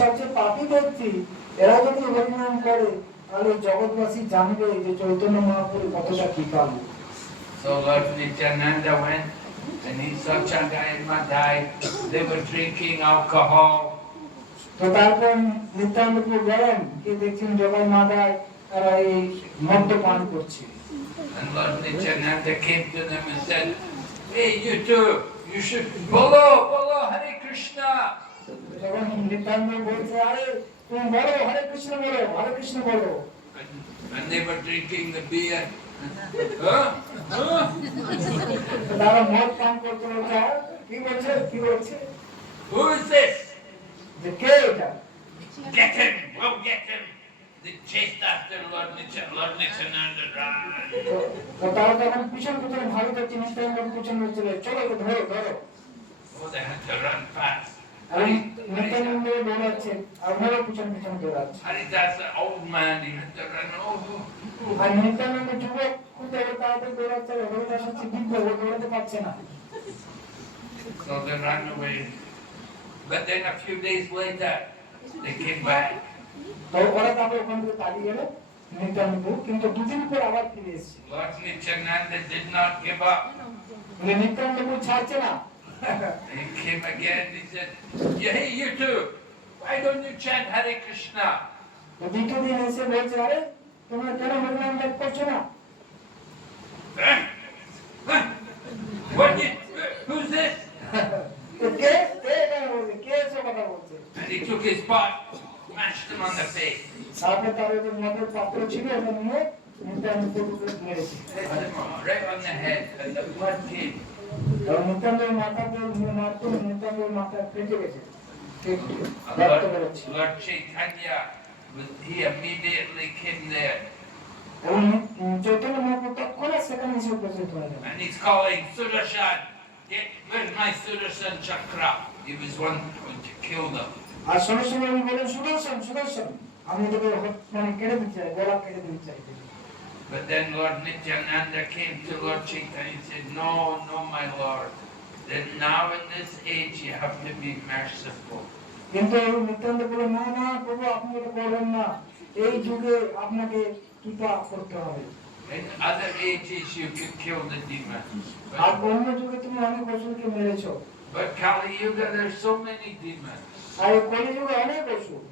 সবচেয়ে পাপী ব্যক্তি এরা যদি হরিনাম করে তাহলে জগৎবাসী জানবে যে চৈতন্য মহাপ্রভু কতটা কৃপালু। So Lord Nityananda went and he saw Chagai and Madhai. They were drinking alcohol. তো তারপর নিত্যানন্দ প্রভু গেলেন, কি দেখছেন জগাই মাদায় তারা এই মদ্যপান করছে। And Lord Nityananda came to them and said, "Hey, you two, you should bolo Hare Krishna." যখন নিত্যানন্দ বলছে, আরে তুমি বলো হরে কৃষ্ণ বলো, হরে কৃষ্ণ বলো। And they were drinking the beer. Huh? তারা মদ পান করতে বলছে, কি বলছে কি বলছে, Who is this? যে কে এটা? Get him! We'll get him! They chased after Lord Nityananda. তো তারা তখন পিছন পিছনে ভালো করছে, নিত্যানন্দ পিছন চলে, চলো ওকে ধরো ধরো। Oh, they had to run fast. আর নিত্যানন্দ দৌড়াচ্ছে আর ওনারও পিছন পিছন দৌড়াচ্ছে। Haridas, the old man, he had to run over. আর নিত্যানন্দ যুবক খুঁজে তাড়াতাড়ি দৌড়াচ্ছে, হরিদাস হচ্ছে বৃদ্ধ, ও দৌড়াতে পারছে না। So they ran away. But then a few days later, they came back. তো ওরা তারপরে ওখান থেকে পালিয়ে গেল নিত্যানন্দ, কিন্তু দুদিন পর আবার ফিরে এসেছে। Lord Nityananda did not give up. Nityananda ছাড়ছে না। He came again. He said, "Hey, you two, why don't you chant Hare Krishna?" তো দ্বিতীয় দিন এসে বলছে, আরে তোমরা কেন হরিনাম জপ করছো না? Huh? Huh? What did? Who's this? তো কে কে কেন বলছে, কে এসে কথা বলছে? And he took his pot, smashed him on the face. তারপরে তার ওই যে মদের পাত্র ছিল ওটা নিয়ে নিত্যানন্দকে মেরেছে। Hit him right on the head, and the blood came. আর নিত্যানন্দের মাথাতে মারতো, নিত্যানন্দের মাথা ফেটে গেছে, And রক্ত বেরোচ্ছে। Lord Chaitanya, he immediately came there. এবং চৈতন্য মহাপ্রভু তৎক্ষণাৎ সেখানে এসে উপস্থিত হয়ে গেলেন। And he's calling Sudarshan. Where's my Sudarshan Chakra? He was one going to kill them. আর সঙ্গে সঙ্গে উনি বলেন, সুদর্শন সুদর্শন, আমি তোকে মানে কেটে দিতে চাই, গলা কেটে দিতে চাই। But then Lord Nityananda came to Lord Chaitanya and said, "No, no, my Lord. That now in this age you have to be merciful. কিন্তু নিত্যানন্দ বলে, না না প্রভু, আপনি এটা করবেন না, এই যুগে আপনাকে কৃপা করতে হবে। In other ages you could kill the demons. আর অন্য যুগে তুমি অনেক অসুরকে মেরেছো, But Kali Yuga there's so many demons. আর এই কলিযুগে অনেক অসুর,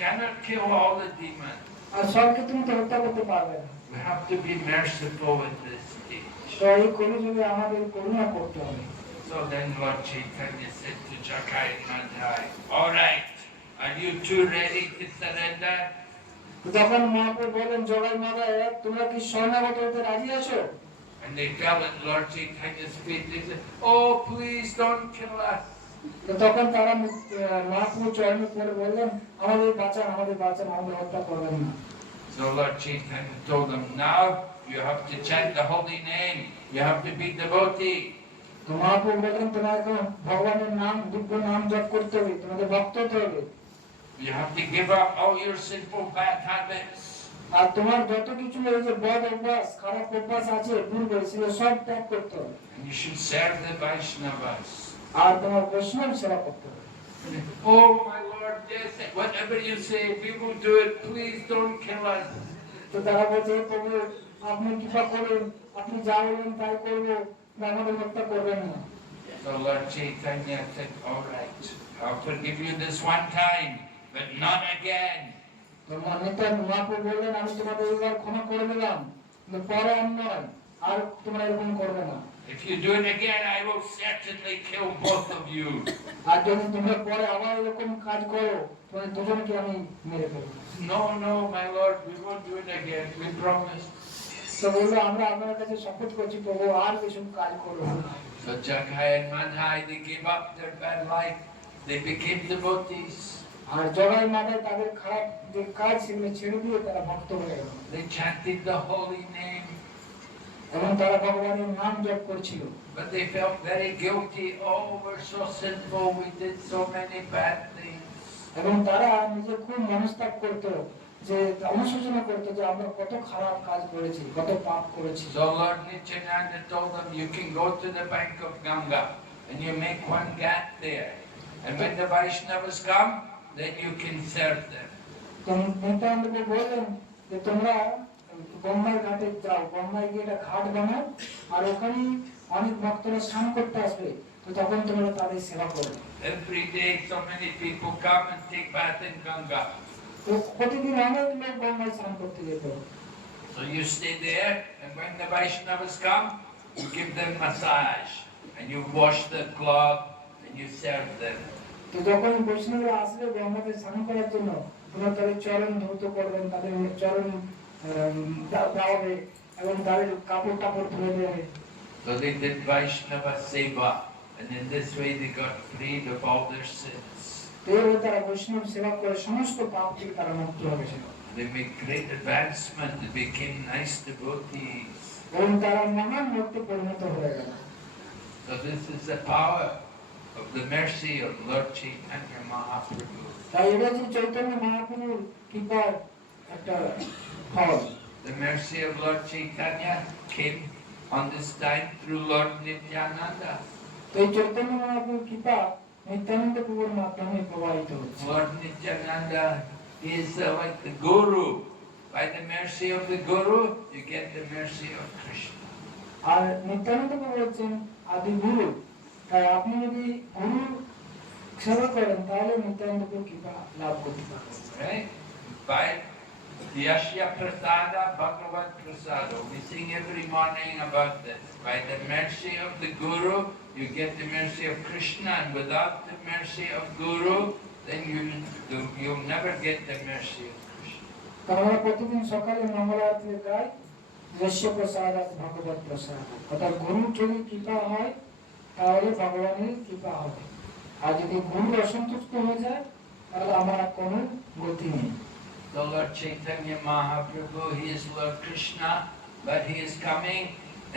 Cannot kill all the demons. আর সবকে তুমি তো হত্যা করতে পারবে না। We have to be merciful in this age." তো এই কলিযুগে আমাদের করুণা করতে হবে। So then Lord Chaitanya said to Jagai and Madhai, "All right, are you two ready to surrender?" যখন মহাপ্রভু বলেন, জগাই মাদায় তোমরা কি শরণাগত হতে রাজি আছো? And they fell at Lord Chaitanya's feet. They said, "Oh, please don't kill us." তো তখন তারা মহাপ্রভু চরণে পড়ে বললেন, আমাদের বাঁচান, আমাদের বাঁচান, আমাদের হত্যা করবেন না। So Lord Chaitanya told them, "Now you have to chant the holy name. You have to be devotee." তো মহাপ্রভু বললেন, তোমার এখন ভগবানের নাম, দিব্য নাম জপ করতে হবে, তোমাদের ভক্ত হতে হবে। You have to give up all your sinful bad habits. আর তোমার যত কিছু এই যে বদ অভ্যাস, খারাপ অভ্যাস আছে পূর্বে, সেগুলো সব ত্যাগ করতে হবে। And you should serve the Vaishnavas. আর তোমার বৈষ্ণব সেবা করতে হবে। Oh, my Lord, yes, whatever you say, we will do it. Please don't kill us. তো তারা বলছে, প্রভু আপনি কৃপা করুন, আপনি যা বলবেন তাই করবো, আমাদের হত্যা করবেন না। So Lord Chaitanya said, "All right, I'll forgive you this one time, but not again." তো মহাপ্রভু বললেন, আমি তোমাদের এইবার ক্ষমা করে দিলাম, কিন্তু পরে আর নয়, আর তোমরা এরকম করবে না। If you do it again, I will certainly kill both of you. আর যদি তোমরা পরে আবার এরকম কাজ করো, তোমাদের দুজনকে আমি মেরে ফেলবো। No, no, my Lord, we won't do it again. We promise. তো বললো, আমরা আপনার কাছে শপথ করছি প্রভু, আর এসব কাজ করবো না। So Jagai and Madhai, they gave up their bad life. They became devotees. আর জগাই মাদায় তাদের খারাপ যে কাজ সেগুলো ছেড়ে দিয়ে তারা ভক্ত হয়ে গেল, They chanted the holy name, এবং তারা ভগবানের নাম জপ করছিল। but they felt very guilty. Oh, we're so sinful. We did so many bad things. এবং তারা নিজে খুব মনস্তাপ করতো, যে অনুশোচনা করতো যে আমরা কত খারাপ কাজ করেছি, কত পাপ করেছি। So Lord Nityananda told them, "You can go to the bank of Ganga and you make one ghat there. And when the Vaishnavas come, then you can serve them. তো নিত্যানন্দকে বললেন যে তোমরা গঙ্গার ঘাটে যাও, গঙ্গায় গিয়ে একটা ঘাট বানাও, আর ওখানে অনেক ভক্তরা স্নান করতে আসবে, তো তখন তোমরা তাদের সেবা করো। Every day so many people come and take bath in Ganga. তো প্রতিদিন অনেক লোক গঙ্গায় স্নান করতে যেত। So you stay there, and when the Vaishnavas come, you give them massage, and you wash their cloth, and you serve them. তো যখন বৈষ্ণবরা আসলে গঙ্গাতে স্নান করার জন্য, তোমরা তাদের চরণ ধৌত করবেন, তাদের চরণ দাওয়াবে এবং তাদের কাপড় টাপড় ধুয়ে দেবে। So they did Vaishnava Seva, and in this way they got freed of all their sins. এইভাবে তারা বৈষ্ণব সেবা করে সমস্ত পাপ থেকে তারা মুক্ত হয়েছিল। They made great advancement, they became nice devotees. এবং তারা মহান ভক্তে পরিণত হয়ে গেল। So this is the power of the mercy of Lord Chaitanya Mahaprabhu. তাই এটা যে চৈতন্য মহাপ্রভুর কৃপার একটা ফল। The mercy of Lord Chaitanya came on this time through Lord Nityananda. তো এই চৈতন্য মহাপ্রভুর কৃপা নিত্যানন্দ প্রভুর মাধ্যমে প্রবাহিত হচ্ছে। Lord Nityananda is like the Guru. By the mercy of the Guru, you get the mercy of Krishna. আর নিত্যানন্দ প্রভু হচ্ছেন আদি গুরু, তাই আপনি যদি গুরু সেবা করেন তাহলে নিত্যানন্দ প্রভুর কৃপা লাভ করতে পারবেন। Right? By Yashya Prasada Bhagavat Prasada. We sing every morning about this. By the mercy of the Guru, you get the mercy of Krishna, and without the mercy of Guru, then you'll never get the mercy of Krishna. তো আমরা প্রতিদিন সকালে মঙ্গল আরতিতে গাই যস্য প্রসাদাৎ ভগবৎ প্রসাদ, অর্থাৎ গুরুর যদি কৃপা হয় তাহলে ভগবানের কৃপা হবে, আর যদি গুরু অসন্তুষ্ট হয়ে যায় তাহলে আমার কোনো গতি নেই। So Lord Chaitanya Mahaprabhu, he is Lord Krishna, but he is coming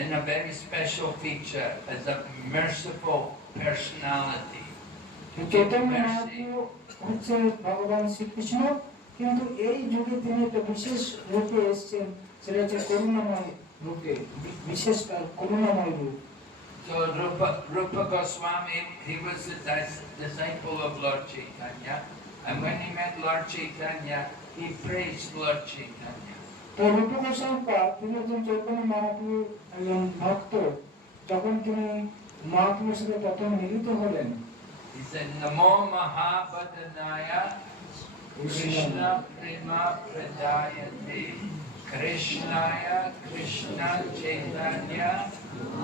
in a very special feature as a merciful personality. Chaitanya Mahaprabhu হচ্ছে ভগবান শ্রীকৃষ্ণ, কিন্তু এই যুগে তিনি একটা বিশেষ রূপে এসেছেন, সেটা হচ্ছে করুণাময় রূপে, বিশেষ করুণাময় রূপ। So Rupa Goswami, he was the disciple of Lord Chaitanya, and when he met Lord Chaitanya, he praised Lord Chaitanya. তো রূপ গোস্বামী তিনি একজন চৈতন্য মহাপ্রভুর একজন ভক্ত, যখন তিনি মহাপ্রভুর সাথে প্রথম মিলিত হলেন, He said, Namo Mahabhadanaya Krishna Prema Pradayate Krishnaya Krishna Chaitanya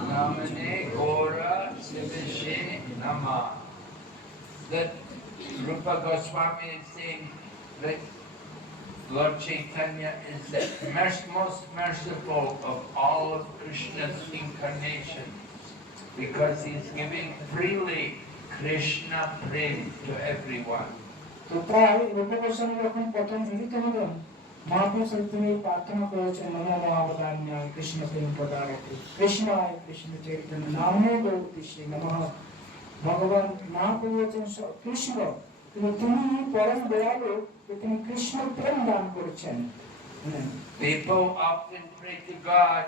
Namane Gora Sivashe Nama. That Rupa Goswami is saying that Lord Chaitanya is the most merciful of all of Krishna's incarnations, because he is giving freely Krishna prem to everyone. তো তাই রূপ গোস্বামী যখন প্রথম মিলিত হলেন, মহাপ্রভুর সাথে তিনি প্রার্থনা করেছেন, নমো মহাবদান্যায় কৃষ্ণ প্রেম প্রদায়তে কৃষ্ণায় কৃষ্ণ চৈতন্য নামে গৌরীশে নমঃ। ভগবান মহাপ্রভু হচ্ছেন কৃষ্ণ, কিন্তু তিনি পরম দয়ালু, তিনি কৃষ্ণ প্রেম দান করেছেন। People often pray to God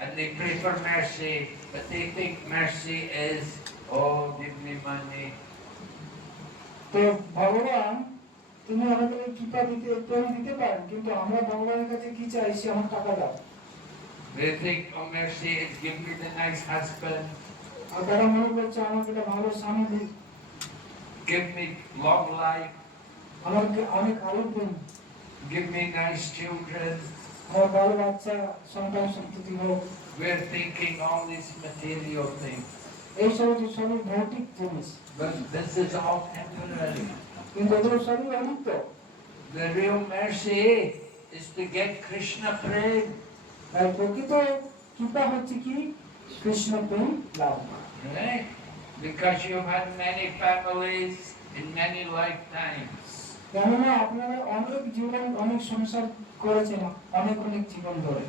and they pray for mercy, but they think mercy is, oh, give me money. তো ভগবান তিনি আমাদের কৃপা দিতে প্রেম দিতে পারেন, কিন্তু আমরা ভগবানের কাছে কি চাইছি, আমার টাকা দাও। They think, oh, mercy is give me the nice husband, আর তারা মনে করছে আমাকে একটা ভালো স্বামী দিন, give me long life, আমাকে অনেক আলো দিন, give me nice children. আমার ভালো বাচ্চা সন্তান সন্ততি হোক। We're thinking all these material things, এইসব যে সবই ভৌতিক জিনিস, but this is all temporary. কিন্তু এগুলো সবই অনিত্য। The real mercy is to get Krishna prem. তাই প্রকৃত কৃপা হচ্ছে কি, কৃষ্ণ প্রেম লাভ করা। Right? Because you've had many families in many lifetimes. কেননা আপনারা অনেক জীবন অনেক সংসার করেছেন, অনেক অনেক জীবন ধরে।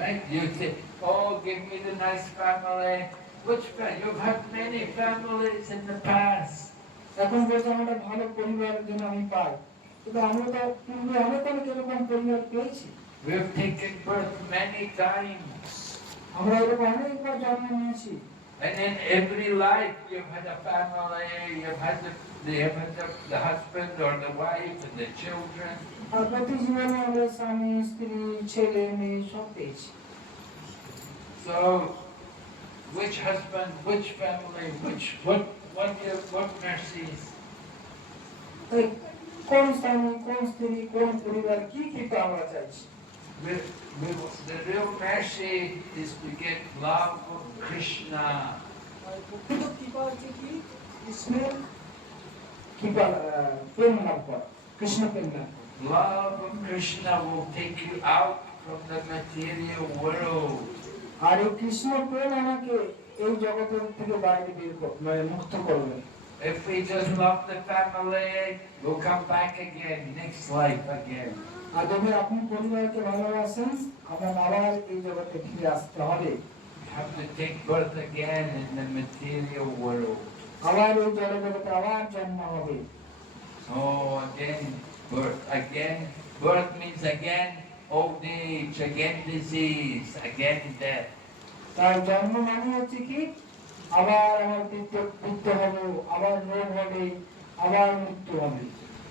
Right? You say, oh, give me the nice family. Which family? You've had many families in the past. এখন বলছে আমরা ভালো পরিবারের জন্য আমি পাই, কিন্তু আমরা তো পূর্বে অনেক অনেক এরকম পরিবার পেয়েছি। We've taken birth many times. আমরা এরকম অনেকবার জন্ম নিয়েছি। And in every life, you've had a family, you've had the husband or the wife and the children. আর প্রতি জীবনে আমরা স্বামী স্ত্রী ছেলে মেয়ে সব পেয়েছি। So, which husband, which family, what mercies? তাই কোন স্বামী কোন স্ত্রী কোন পরিবার কি কৃপা আমরা চাইছি? The real mercy is to get love of Krishna. প্রকৃত কৃপা হচ্ছে কি কৃষ্ণের কৃপা, প্রেম লাভ করা, কৃষ্ণ প্রেম লাভ করা। Love of Krishna will take you out from the material world. আর এই কৃষ্ণ প্রেম আমাকে এই জগতের থেকে বাইরে বের মানে মুক্ত করবে। If we just love the family, we'll come back again, next life again. আর যদি আপনি পরিবারকে ভালোবাসেন, আপনার আবার এই জগতে ফিরে আসতে হবে। Have to take birth again in the material world. আবার এই জগতে আবার জন্ম হবে। Oh, again birth. Again, birth means again old age, again disease, again death. তার জন্ম মানে হচ্ছে কি আবার আমার মৃত্যু হবে, আবার রোগ হবে, আবার মৃত্যু হবে।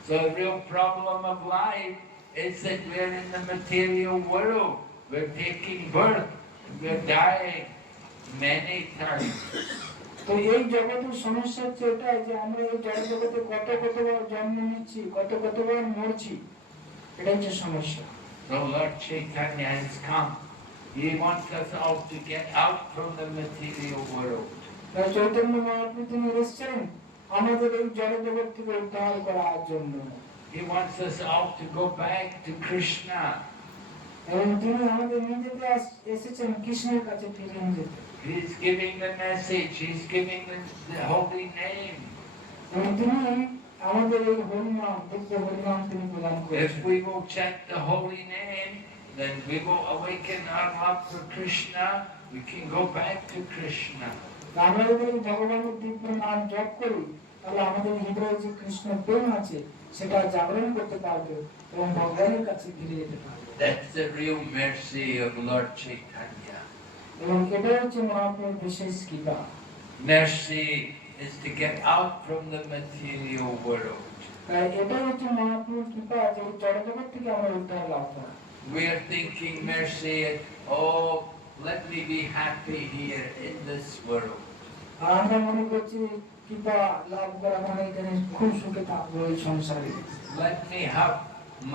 So the real problem of life is that we're in the material world. We're taking birth. We're dying many times. তো এই জগতের সমস্যা হচ্ছে এটাই যে আমরা এই জগতে কতবার জন্ম নিচ্ছি, কতবার মরছি, এটা হচ্ছে সমস্যা। So Lord Chaitanya has come. He wants us all to get out from the material world. তাই চৈতন্য মহাপ্রভু তিনি এসেছেন আমাদের এই জগৎ থেকে উদ্ধার করার জন্য। He wants us all to go back to Krishna. এবং তিনি আমাদের নিজেকে এসেছেন কৃষ্ণের কাছে ফিরে যেতে। He's giving the message. He's giving the holy name. এবং তিনি আমাদের এই হরিনাম, দিব্য হরিনাম তিনি প্রদান করেছেন। If we will chant the holy name, then we will awaken our love for Krishna. We can go back to Krishna. আমরা যদি ভগবানের দিব্য নাম জপ করি তাহলে আমাদের হৃদয়ে যে কৃষ্ণ প্রেম আছে সেটা জাগরণ করতে পারবে এবং ভগবানের কাছে ফিরে যেতে পারবে। That's the real mercy of Lord Chaitanya. এবং এটাই হচ্ছে মহাপ্রভুর বিশেষ কৃপা। Mercy is to get out from the material world. তাই এটাই হচ্ছে মহাপ্রভুর কৃপা যে জড়জগৎ থেকে আমরা উদ্ধার লাভ করা। We are thinking mercy, oh, let me be happy here in this world. আর আমরা মনে করছি কৃপা লাভ করা মানে এখানে খুব সুখে থাকবো এই সংসারে। Let me have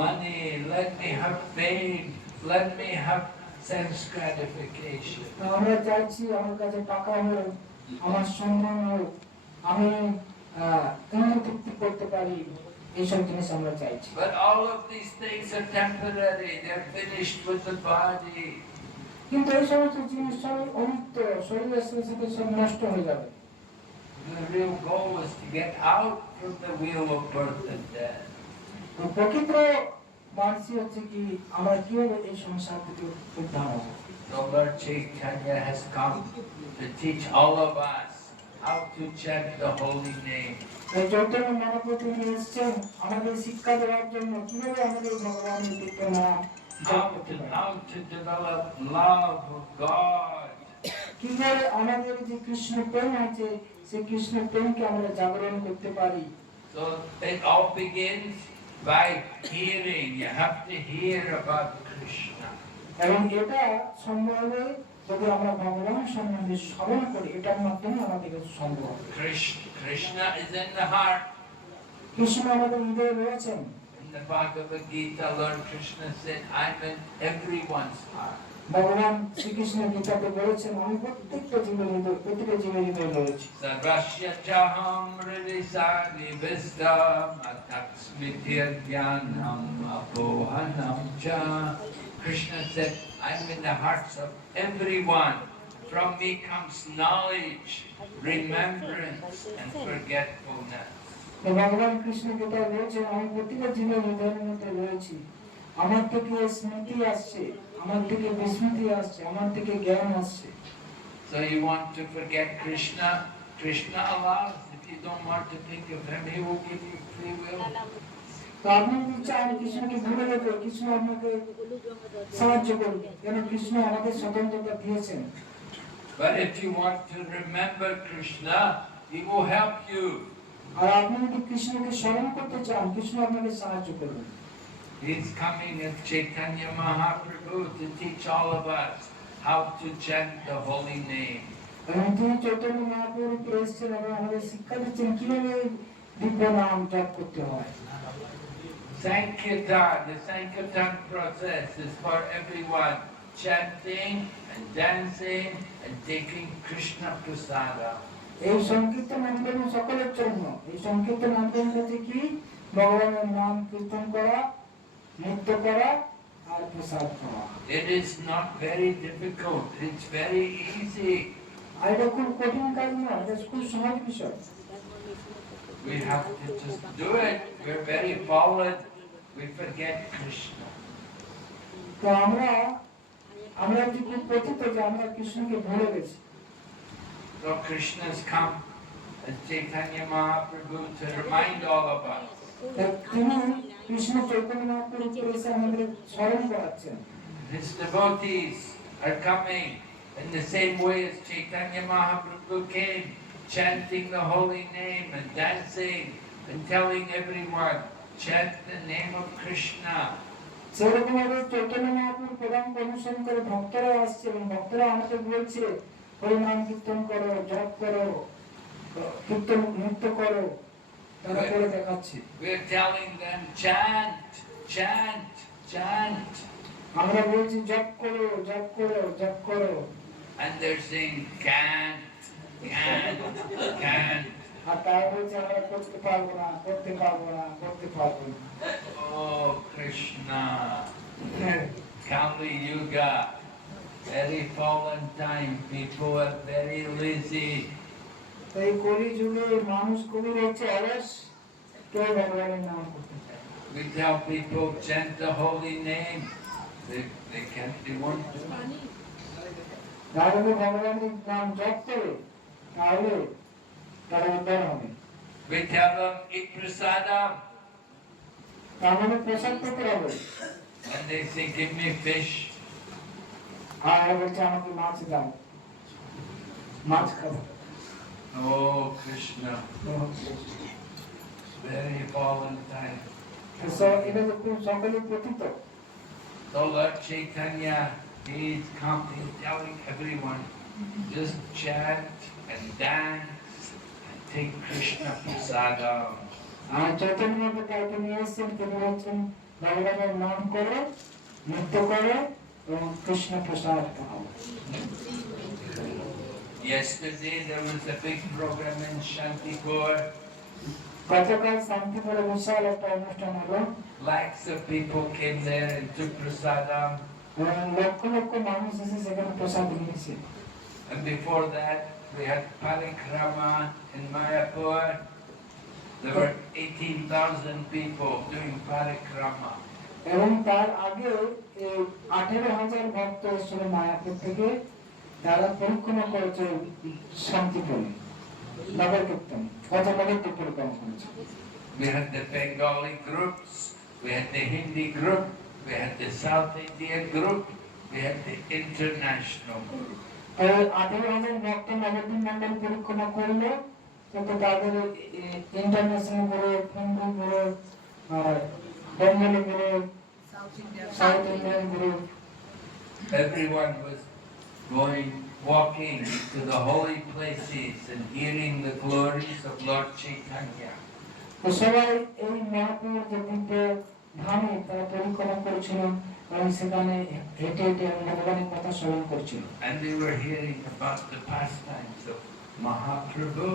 money, let me have fame, let me have sense gratification. আমরা চাইছি আমার কাছে টাকা হোক, আমার সম্মান হোক, আমি উন্নতি করতে পারি, এইসব জিনিস আমরা চাইছি। But all of these things are temporary, they're finished with the body. কিন্তু এই সমস্ত জিনিস সবই অনিত্য, শরীরের সাথে সাথে সব নষ্ট হয়ে যাবে। The real goal is to get out from the wheel of birth and death. প্রকৃত মানসি হচ্ছে কি আমরা কিভাবে এই সংসার থেকে উদ্ধার হব। So Lord Chaitanya has come to teach all of us how to chant the holy name. এই চৈতন্য মহাপ্রভু তিনি এসেছেন আমাদের শিক্ষা দেওয়ার জন্য কিভাবে আমাদের ভগবানের দিব্য নাম জপ করতে পারি, How to develop love of God. কিভাবে আমাদের যে কৃষ্ণ প্রেম আছে সেই কৃষ্ণ প্রেমকে আমরা জাগরণ করতে পারি। So it all begins by hearing. You have to hear about Krishna. এবং এটা সম্ভব হয় যদি আমরা ভগবান সম্বন্ধে স্মরণ করি, এটার মাধ্যমে আমাদের সম্ভব। Krishna is in the heart. Krishna আমাদের হৃদয়ে রয়েছেন। In the Bhagavad Gita, Lord Krishna said, I'm in everyone's heart. ভগবান শ্রীকৃষ্ণ গীতাতে বলেছেন আমি প্রত্যেকটা জীবের হৃদয়ে রয়েছি। Sarvasya chaham hridisani vistam ataksmitir jnanam apohanam cha. Krishna said, I'm in the hearts of everyone. From me comes knowledge, remembrance, and forgetfulness. ভগবান কৃষ্ণ গীতায় বলেছেন আমি প্রত্যেকটা জীবের হৃদয়ের মধ্যে রয়েছি, আমার থেকে স্মৃতি আসছে, আমার থেকে বিস্মৃতি আসছে, আমার থেকে জ্ঞান আসছে। So you want to forget Krishna? Krishna allows. If you don't want to think of him, he will give you free will. তো আপনি যদি চান কৃষ্ণকে ভুলে যেতে, কৃষ্ণ আপনাকে সাহায্য করবে, কেন কৃষ্ণ আমাদের স্বতন্ত্রতা দিয়েছেন। But if you want to remember Krishna, he will help you. আর আপনি যদি কৃষ্ণকে স্মরণ করতে চান, কৃষ্ণ আপনাকে সাহায্য করবেন। He's coming as Chaitanya Mahaprabhu to teach all of us how to chant the holy name. এবং তিনি চৈতন্য মহাপ্রভু এসেছেন এবং আমাদের শিক্ষা দিচ্ছেন কিভাবে দিব্য নাম জপ করতে হয়। Sankirtan, the Sankirtan process is for everyone, chanting and dancing and taking Krishna prasada. এই সংকীর্তন আন্দোলন সকলের জন্য। এই সংকীর্তন আন্দোলন হচ্ছে কি? ভগবানের নাম কীর্তন করা, নৃত্য করা আর প্রসাদ খাওয়া। It is not very difficult, it's very easy. আর এটা খুব কঠিন কাজ নয়, এটা খুব সহজ বিষয়। We have to just do it. We're very fallen. We forget Krishna. তো আমরা যে খুব পতিত যে আমরা কৃষ্ণকে ভুলে গেছি। So Krishna has come as Chaitanya Mahaprabhu to remind all of us. তিনি কৃষ্ণ চৈতন্য মহাপ্রভু এসে আমাদের স্মরণ করাচ্ছেন। His devotees are coming in the same way as Chaitanya Mahaprabhu came, chanting the holy name and dancing and telling everyone, chant the name of Krishna. সেরকম ভাবে চৈতন্য মহাপ্রভু প্রধান অনুসরণ করে ভক্তরা আসছে এবং ভক্তরা আমাদের বলছে হরিনাম কীর্তন করো, জপ করো, কীর্তন নৃত্য করো, তারা করে দেখাচ্ছে। We're telling them, chant, chant, chant. আমরা বলছি জপ করো, জপ করো, জপ করো। And they're saying, can't, can't, can't. আর তারা বলছে আমরা করতে পারবো না, করতে পারবো না, করতে পারবো না। Oh, Krishna. Kali Yuga. Very fallen time. People are very lazy. এই কলি যুগে মানুষ খুবই হচ্ছে অলস, কেউ ভগবানের নাম করতে চায়। We tell people, chant the holy name. They can't, they won't do it. তারা যদি ভগবানের নাম জপ করে তাহলে তারা উদ্ধার হবে। We tell them, eat prasadam. তার মানে প্রসাদ পেতে হবে। And they say, give me fish. আর বলছে আমাকে মাছ দাও, মাছ খাবো। Oh, Krishna. Very fallen time. এটা তো খুব সকলে পতিত। So Lord Chaitanya, he's come, he's telling everyone, just chant and dance and take Krishna prasadam. আর চৈতন্য মহাপ্রভু তাকে নিয়ে এসেছেন, তিনি বলছেন ভগবানের নাম করো, নৃত্য করো এবং কৃষ্ণ প্রসাদ খাও। Yesterday there was a big program in Shantipur. গতকাল শান্তিপুরে বিশাল একটা অনুষ্ঠান হলো। Lakhs of people came there and took prasadam. এবং লক্ষ লক্ষ মানুষ এসে সেখানে প্রসাদ নিয়েছে। And before that, we had parikrama in Mayapur. There were 18,000 people doing parikrama. এবং তার আগে 18,000 ভক্ত এসেছিল মায়াপুর থেকে, তারা পরিক্রমা করেছে শান্তিপুরে, নগর কীর্তন নগর পরিক্রমা করেছে। We had the Bengali groups, we had the Hindi group, we had the South India group, we had the international group. 18,000 ভক্ত নবদ্বীপ মন্ডল পরিক্রমা করলো, কিন্তু তাদের international group, Hindu group, Bengali group, south Indian group, Everyone was going, walking to the holy places and hearing the glories of Lord Chaitanya. তো সবাই এই মহাপুর যে দিব্য ধামে তারা পরিক্রমা করেছিলেন এবং সেখানে হেঁটে হেঁটে ভগবানের কথা শ্রবণ করছিল। And they were hearing about the pastimes of Mahaprabhu.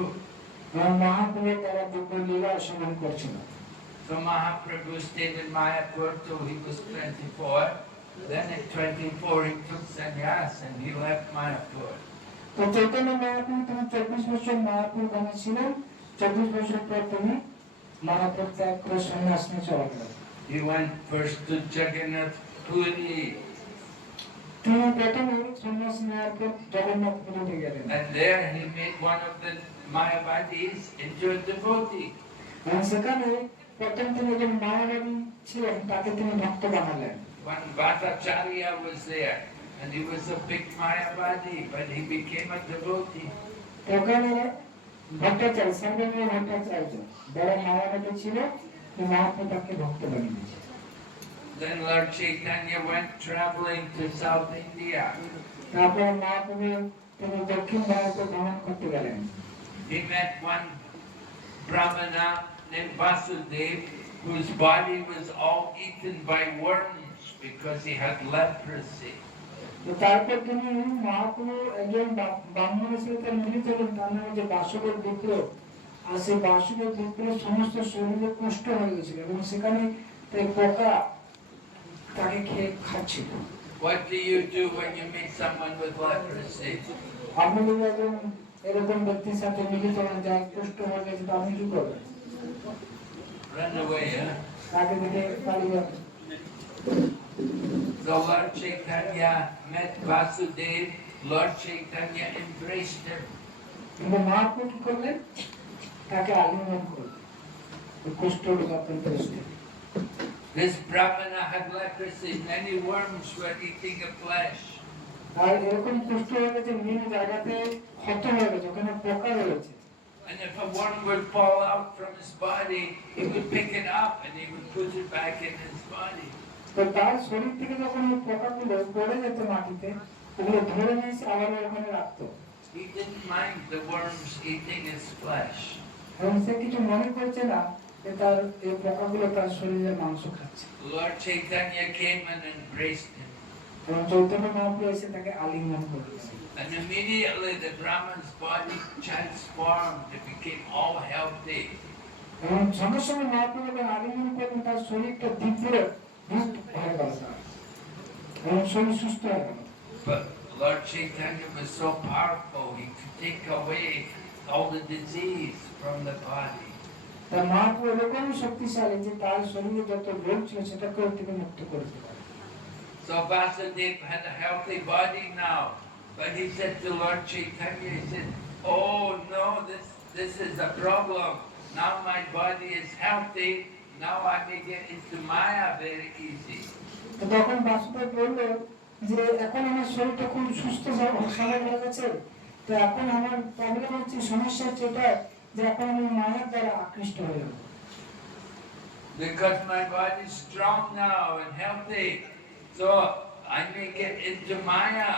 এবং মহাপুরে তারা দিব্য লীলা শ্রবণ করছিল। So Mahaprabhu stayed in Mayapur till he was 24. Then at 24 he took sannyas and he left Mayapur. তো চৈতন্য মহাপুর তিনি 24 বছর মায়াপুর ধামে ছিলেন, 24 বছর পর তিনি মায়াপুর ত্যাগ করে সন্ন্যাস নিয়ে চলে গেলেন। He went first to Jagannath Puri. তিনি প্রথমে সন্ন্যাস নেওয়ার পর জগন্নাথ পুরীতে গেলেন। And there he made one of the Mayavadis into a devotee. এবং সেখানে প্রথম তিনি একজন মায়াবাদী ছিলেন, তাকে তিনি ভক্ত বানালেন। When Bhattacharya was there, and he was a big Mayavadi, but he became a devotee. ওখানে ভট্টাচার্য সর্বময় ভট্টাচার্য বড় মায়াবাদী ছিল, মহাপ্রভু তাকে ভক্ত বানিয়েছে। Then Lord Chaitanya went traveling to South India. তারপর মহাপ্রভু তিনি দক্ষিণ ভারতে ভ্রমণ করতে গেলেন। He met one Brahmana named Vasudev, whose body was all eaten by worms because he had leprosy. তারপর তিনি মহাপ্রভু একজন ব্রাহ্মণের সাথে মিলিত হলেন, তার নাম হচ্ছে বাসুদেব বিপ্র। আর সেই বাসুদেব বিপ্রের সমস্ত শরীরে কুষ্ঠ হয়ে গেছিল এবং সেখানে পোকা তাকে খেয়ে খাচ্ছিল। What do you do when you meet someone with leprosy? আপনি যদি একজন এরকম ব্যক্তির সাথে মিলিত হন যার কুষ্ঠ হয়ে গেছে, তো আপনি কি করবেন? Run away, huh? তাকে দেখে পালিয়ে যাবেন। So Lord Chaitanya met Vasudev. Lord Chaitanya embraced him. কিন্তু মহাপ্রভু কি করলেন? তাকে আলিঙ্গন করলেন। কুষ্ঠ রোগাক্রান্ত হয়েছিল। This Brahmana had leprosy. Many worms were eating the flesh. আর এরকম কুষ্ঠ হয়ে গেছে, বিভিন্ন জায়গাতে ক্ষত হয়ে গেছে, ওখানে পোকা রয়েছে। And if a worm would fall out from his body, he would pick it up and he would put it back in his body. তো তার শরীর থেকে যখন এই পোকাগুলো পড়ে যেত মাটিতে, ওগুলো ধরে নিয়ে এসে আবার ওখানে রাখতো। He didn't mind the worms eating his flesh. এবং সে কিছু মনে করছে না যে তার এই পোকাগুলো তার শরীরের মাংস খাচ্ছে। Lord Chaitanya came and embraced him. এবং চৈতন্য মহাপ্রভু এসে তাকে আলিঙ্গন করলেন। And immediately the Brahman's body transformed. It became all healthy. এবং সঙ্গে সঙ্গে মহাপ্রভু যখন আলিঙ্গন করলেন, তার শরীরটা দিব্য হয়ে গেল এবং শরীর সুস্থ হয়ে গেল। But Lord Chaitanya was so powerful, he could take away all the disease from the body. তার মহাপ্রভু এরকমই শক্তিশালী যে তার শরীরে যত রোগ ছিল সেটাকেও তিনি মুক্ত করতে পারেন। So Vasudev had a healthy body now. But he said to Lord Chaitanya, he said, oh no, this is a problem. Now my body is healthy, now I may get into Maya very easy. তো তখন বাসুদেব বলল যে এখন আমার শরীরটা খুব সুস্থ সবল হয়ে গেছে, তো এখন আমার প্রবলেম হচ্ছে, সমস্যা হচ্ছে এটা যে এখন আমি মায়ার দ্বারা আকৃষ্ট হয়ে যাব। Because my body is strong now and healthy, so I may get into Maya.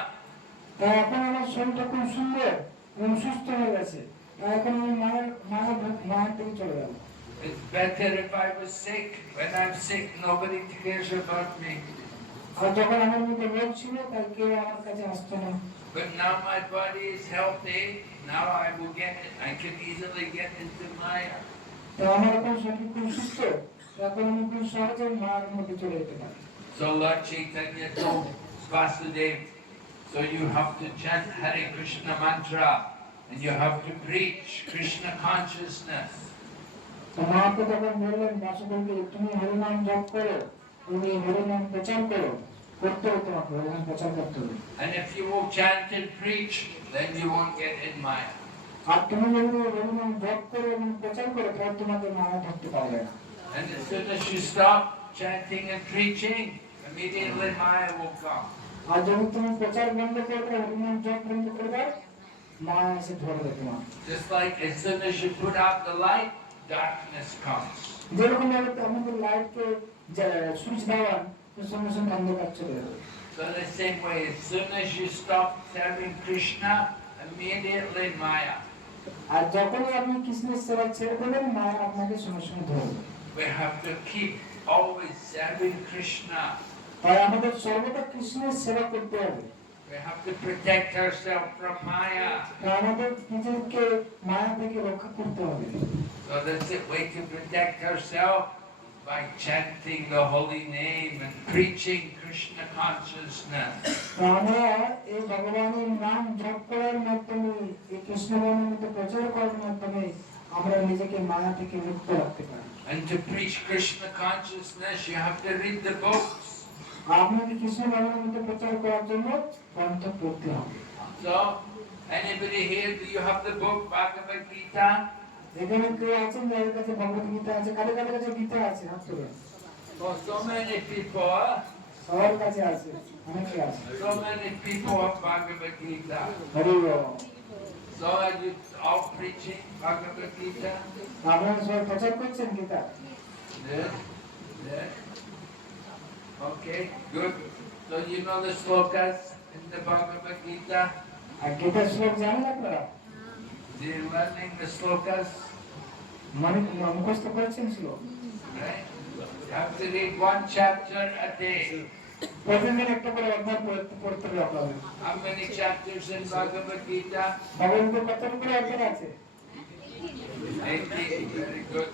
তাই এখন আমার শরীরটা খুব সুন্দর এবং সুস্থ হয়ে গেছে, তাই এখন আমি মায়ের থেকে চলে যাব। It's better if I was sick. When I'm sick, nobody cares about me. আর যখন আমার মধ্যে রোগ ছিল, তাই কেউ আমার কাছে আসতো না। But now my body is healthy. Now I will get it. I can easily get into Maya. তো আমার এখন শরীর খুব সুস্থ, এখন আমি খুব সহজে মায়ের মধ্যে চলে যেতে পারি। So Lord Chaitanya told Vasudev, so you have to chant Hare Krishna mantra and you have to preach Krishna consciousness. তো মহাপ্রভু তখন বললেন বাসুদেবকে, তুমি হরিনাম জপ করো, তুমি হরিনাম প্রচার করো, করতে হবে তোমাকে, হরিনাম প্রচার করতে হবে। And if you will chant and preach, then you won't get in Maya. আর তুমি যদি হরিনাম জপ করো এবং প্রচার করো, তাহলে তোমাকে মায়া ধরতে পারবে না। And as soon as you stop chanting and preaching, immediately Maya will come. আর যদি তুমি প্রচার বন্ধ করবে, হরিনাম জপ বন্ধ করবে, মায়া এসে ধরবে তোমাকে। Just like as soon as you put out the light, darkness comes. যেরকম ভাবে আমাদের লাইটকে সুইচ দেওয়ান, সঙ্গে সঙ্গে অন্ধকার চলে যাবে। So the same way, as soon as you stop serving Krishna, immediately Maya. আর যখনই আপনি কৃষ্ণের সেবা ছেড়ে দেবেন, মায়া আপনাকে সঙ্গে সঙ্গে ধরবে। We have to keep always serving Krishna. তাই আমাদের সর্বদা কৃষ্ণের সেবা করতে হবে। We have to protect ourselves from Maya. তাই আমাদের নিজেকে মায়া থেকে রক্ষা করতে হবে। So that's the way to protect ourselves, by chanting the holy name and preaching Krishna consciousness. আমরা এই ভগবানের নাম জপ করার মাধ্যমে, এই কৃষ্ণ নামের মধ্যে প্রচার করার মাধ্যমে আমরা নিজেকে মায়া থেকে মুক্ত রাখতে পারি। And to preach Krishna consciousness, you have to read the books. আপনাকে কৃষ্ণ নামের মধ্যে প্রচার করার জন্য গ্রন্থ পড়তে হবে। So, anybody here, do you have the book Bhagavad Gita? এখানে কেউ আছেন যাদের কাছে ভগবত গীতা আছে? কাদের কাছে গীতা আছে? হাত তোলেন। For so many people, সবার কাছে আছে, অনেকে আছে। So many people have Bhagavad Gita. Hari ball. So are you all preaching Bhagavad Gita? আপনারা সবাই প্রচার করছেন Gita? Yes. Yes. Okay, good. So you know the slokas in the Bhagavad Gita? আর গীতার শ্লোক জানেন আপনারা? They're learning the slokas, মানে মুখস্থ করেছেন শ্লোক? right? You have to read one chapter a day. প্রতিদিন একটা করে অধ্যায় পড়তে হবে আপনাদের। How many chapters in Bhagavad Gita? ভগবদ্গীতার কতটা করে অধ্যায় আছে? 80. Very good.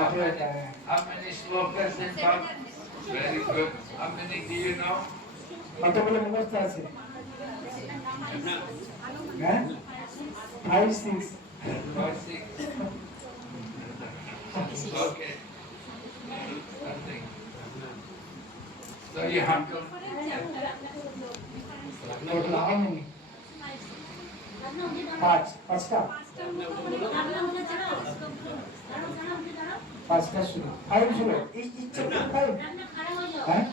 আচ্ছা, How many slokas in Bhagavad? Very good. How many do you know? কতগুলো মুখস্থ আছে? হ্যাঁ? 5, 6. 5, 6. Okay. Nothing. So you have to. Total how many? 5. পাঁচটা? পাঁচটা শুরু। 5 শুরু। ইচ্ছে 5? হ্যাঁ?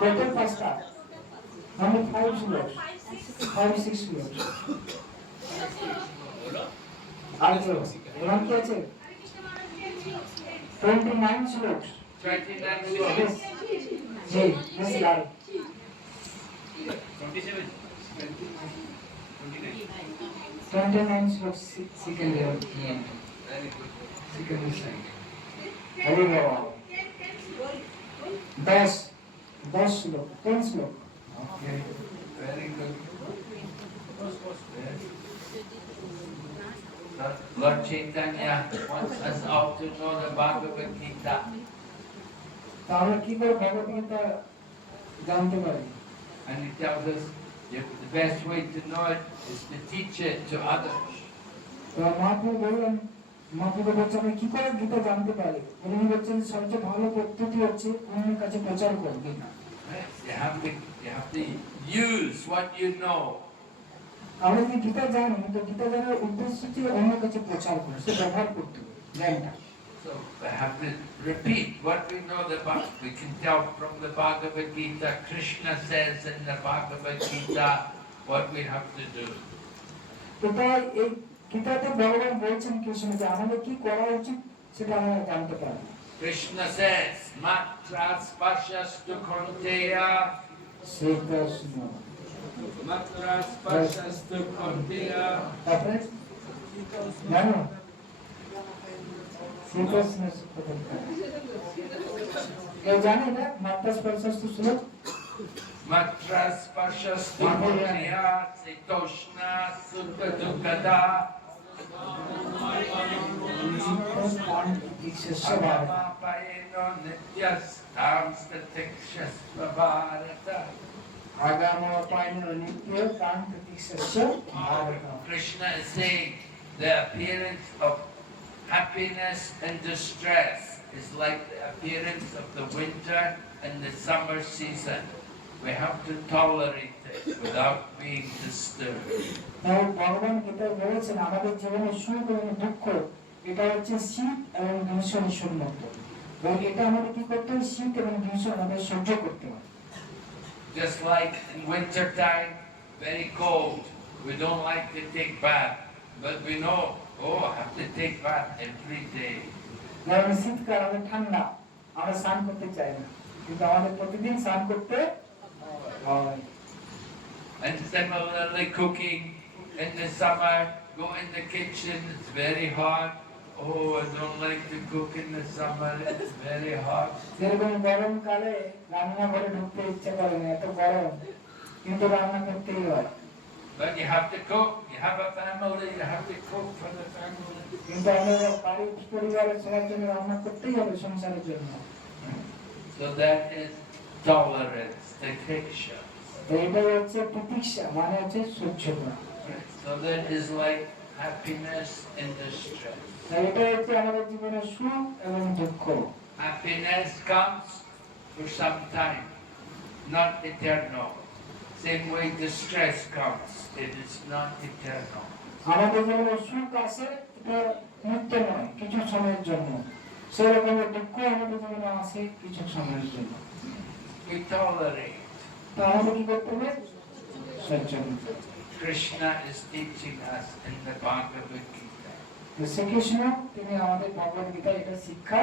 টোটাল পাঁচটা। মানে 5 শুরু। 5, 6 শুরু। আর তো এরকম কি আছে? 29 শ্লোক। 29 Yes. slokas. জি, yes, Lord. 27. 29 শ্লোক second year. Very good. Second side. Hari বল। 10 শ্লোক, 10 শ্লোক। Okay. Very good. Yes. Lord Chaitanya wants us all to know the Bhagavad Gita. তাহলে কি করে ভগবদ্গীতা জানতে পারি? And he tells us the best way to know it is to teach it to others. তো মহাপ্রভু বললেন, মহাপ্রভু বলছেন আমি কি করে গীতা জানতে পারি? উনি বলছেন সবচেয়ে ভালো পদ্ধতি হচ্ছে অন্যের কাছে প্রচার করা Gita. Right? You have to use what you know. আমরা যদি গীতা জানি, তো গীতা জানার উদ্দেশ্য হচ্ছে অন্যের কাছে প্রচার করা, সে ব্যবহার করতে হবে জ্ঞানটা। So we have to repeat what we know about. We can tell from the Bhagavad Gita. Krishna says in the Bhagavad Gita what we have to do. তো তাই এই গীতাতে ভগবান বলছেন কৃষ্ণ যে আমাদের কি করা উচিত সেটা আমরা জানতে পারি। Krishna says, Matra spashastu konteya. Shrikrishna. Matra spashastu konteya. তারপরে জানো শ্রীকৃষ্ণ কেউ জানে না মাত্রা স্পর্শস্থ শ্লোক? Matra spashastu konteya. Sitoshna sutta dukkada. Payeno nityastam statikshasva bharata. আগাম পায়ন নিত্য কাম প্রতীক্ষস্য Bharat. Krishna is saying the appearance of happiness and distress is like the appearance of the winter and the summer season. We have to tolerate it without being disturbed. তাই ভগবান গীতায় বলেছেন আমাদের জীবনে সুখ এবং দুঃখ এটা হচ্ছে শীত এবং গ্রীষ্মের মতো, এবং এটা আমাদের কি করতে হবে? শীত এবং গ্রীষ্ম আমাদের সহ্য করতে হবে। Just like in winter time, very cold, we don't like to take bath, but we know, oh, I have to take bath every day. যেমন শীতকাল আমাদের ঠান্ডা, আমরা স্নান করতে চাই না, কিন্তু আমাদের প্রতিদিন স্নান করতে হয়। And similarly, cooking in the summer, go in the kitchen, it's very hot. Oh, I don't like to cook in the summer, it's very hot. যেরকম গরমকালে রান্নাঘরে ঢুকতে ইচ্ছে করে না, এত গরম, কিন্তু রান্না করতেই হয়। But you have to cook, you have a family, you have to cook for the family. কিন্তু আমাদের বাড়ির পরিবারের সবার জন্য রান্না করতেই হবে সংসারের জন্য। So that is tolerance, tiksha. তো এটা হচ্ছে প্রতীক্ষা, মানে হচ্ছে সহ্য করা। So that is like happiness and distress. তাই এটা হচ্ছে আমাদের জীবনের সুখ এবং দুঃখ। Happiness comes for some time, not eternal. Same way distress comes, it is not eternal. আমাদের জীবনে সুখ আসে, এটা নিত্য নয়, কিছু সময়ের জন্য। সেরকম দুঃখ আমাদের জীবনে আসে কিছু সময়ের জন্য। we tolerate. তো আমাদের কি করতে হবে? সহ্য করতে হবে। Krishna is teaching us in the Bhagavad Gita. তো শ্রীকৃষ্ণ তিনি আমাদের ভগবদ গীতা এটা শিক্ষা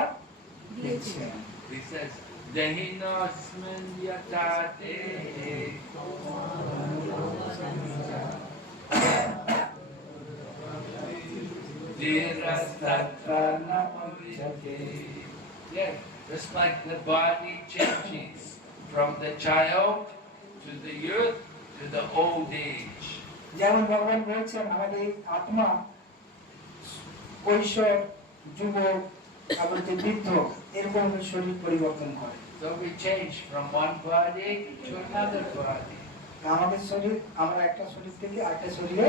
দিচ্ছেন। He says, Dehinosmin yata dehe dhirasattva namujjate. Yes, just like the body changes from the child to the youth to the old age. যেমন ভগবান বলছেন আমাদের আত্মা কৈশোর যুবক আবার যে বৃদ্ধ এরকম শরীর পরিবর্তন হয়। So we change from one body to another body. আমাদের শরীর আমরা একটা শরীর থেকে আরেকটা শরীরে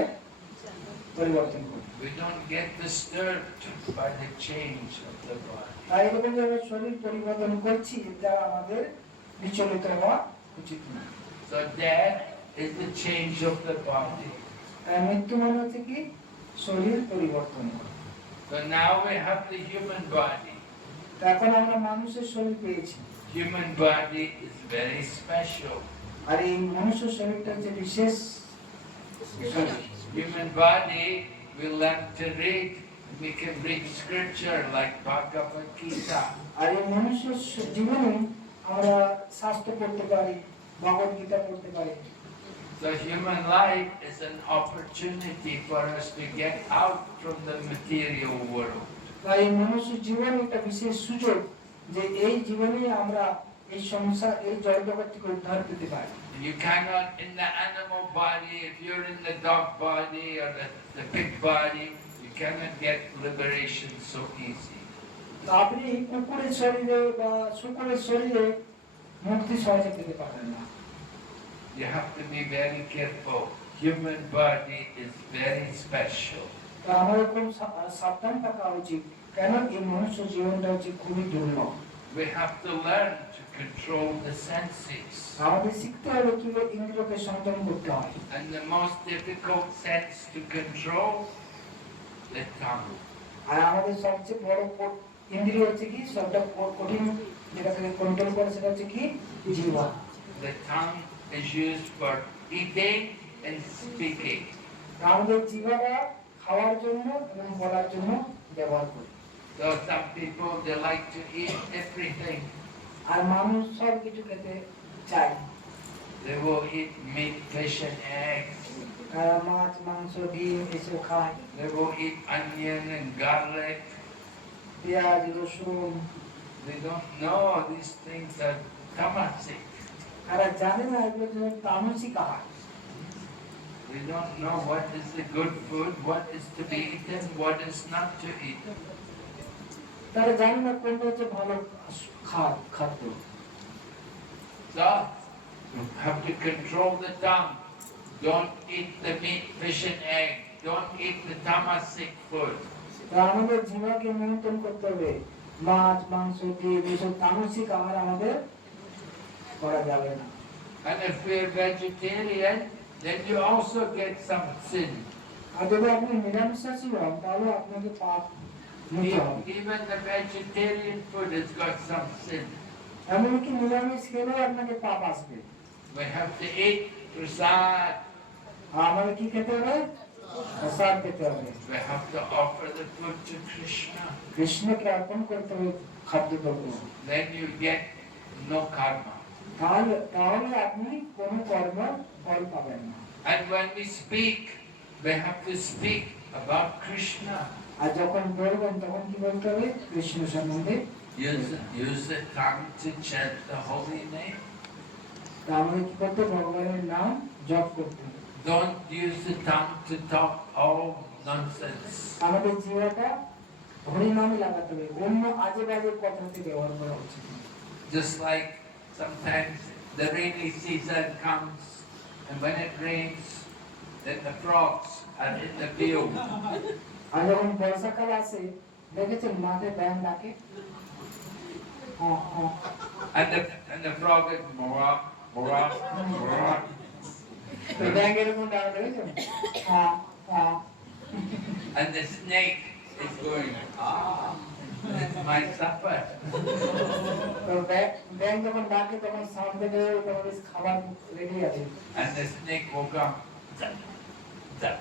পরিবর্তন করি। We don't get disturbed by the change of the body. তাই এরকম যে আমরা শরীর পরিবর্তন করছি এটা আমাদের বিচলিত হওয়া উচিত না। So death is the change of the body. তাই মৃত্যু মানে হচ্ছে কি শরীর পরিবর্তন করা। So now we have the human body. এখন আমরা মানুষের শরীর পেয়েছি। Human body is very special. আর এই মনুষ্য শরীরটা যে বিশেষ শরীর। Human body we learn to read. We can read scripture like Bhagavad Gita. আর এই মনুষ্য জীবনে আমরা শাস্ত্র পড়তে পারি, ভগবদ গীতা পড়তে পারি। So human life is an opportunity for us to get out from the material world. তাই মনুষ্য জীবন একটা বিশেষ সুযোগ যে এই জীবনে আমরা এই সংসার এই জড়জগৎ থেকে উদ্ধার পেতে পারি। You cannot in the animal body, if you're in the dog body or the pig body, you cannot get liberation so easy. তো আপনি কুকুরের শরীরে বা শুকরের শরীরে মুক্তি সহজে পেতে পারেন না। You have to be very careful. Human body is very special. তো আমাদের খুব সাবধান থাকা উচিত, কেন এই মনুষ্য জীবনটা হচ্ছে খুবই দুর্লভ। We have to learn to control the senses. আমাদের শিখতে হবে কিভাবে ইন্দ্রিয়কে সংযম করতে হয়। And the most difficult sense to control, the tongue. আর আমাদের সবচেয়ে বড় ইন্দ্রিয় হচ্ছে কি সবটা কঠিন যেটাকে কন্ট্রোল করে সেটা হচ্ছে কি জিহ্বা। The tongue is used for eating and speaking. আমাদের জিহ্বাটা খাওয়ার জন্য এবং বলার জন্য ব্যবহার করি। So some people they like to eat everything. আর মানুষ সব কিছু খেতে চায়। They will eat meat, fish and eggs. তারা মাছ মাংস ডিম এসব খায়। They will eat onion and garlic. পেঁয়াজ রসুন। They don't know these things are tamasic. তারা জানে না এগুলো যে তামসিক আহার। They don't know what is the good food, what is to be eaten, what is not to eat. তারা জানে না কোনটা হচ্ছে ভালো খাদ্য। So you have to control the tongue. Don't eat the meat, fish and egg. Don't eat the tamasic food. আমাদের জিহ্বাকে নিয়ন্ত্রণ করতে হবে। মাছ মাংস ডিম এসব তামসিক আহার আমাদের করা যাবে না। And if we're vegetarian, then you also get some sin. আর যদি আপনি নিরামিষাশী হন তাহলে আপনাকে পাপ নিতে হবে। Even the vegetarian food has got some sin. এমনকি নিরামিষ খেলেও আপনাকে পাপ আসবে। We have to eat prasad. আমাদের কি খেতে হবে? প্রসাদ খেতে হবে। We have to offer the food to Krishna. কৃষ্ণকে অর্পণ করতে হবে খাদ্যদ্রব্য। Then you get no karma. তাহলে আপনি কোন কর্ম ফল পাবেন না। And when we speak, we have to speak about Krishna. আর যখন বলবেন তখন কি বলতে হবে? কৃষ্ণ সম্বন্ধে। Use the tongue to chant the holy name. তাহলে কি করতে? ভগবানের নাম জপ করতে হবে। Don't use the tongue to talk all nonsense. আমাদের জিহ্বাটা হরিনামে লাগাতে হবে, অন্য আজে বাজে কথাতে ব্যবহার করা উচিত না। Just like sometimes the rainy season comes, and when it rains, then the frogs are in the field. আর যখন বর্ষাকাল আসে দেখেছেন মাঠে ব্যাঙ ডাকে, And the frog is mora, mora, mora. ব্যাঙ এরকম ডাকে দেখেছেন? And the snake is going, it might suffer. তো ব্যাং যখন ডাকে তখন সাউন্ড থেকে তোমাদের খাবার রেডি আছে। And the snake will come. Zap, zap.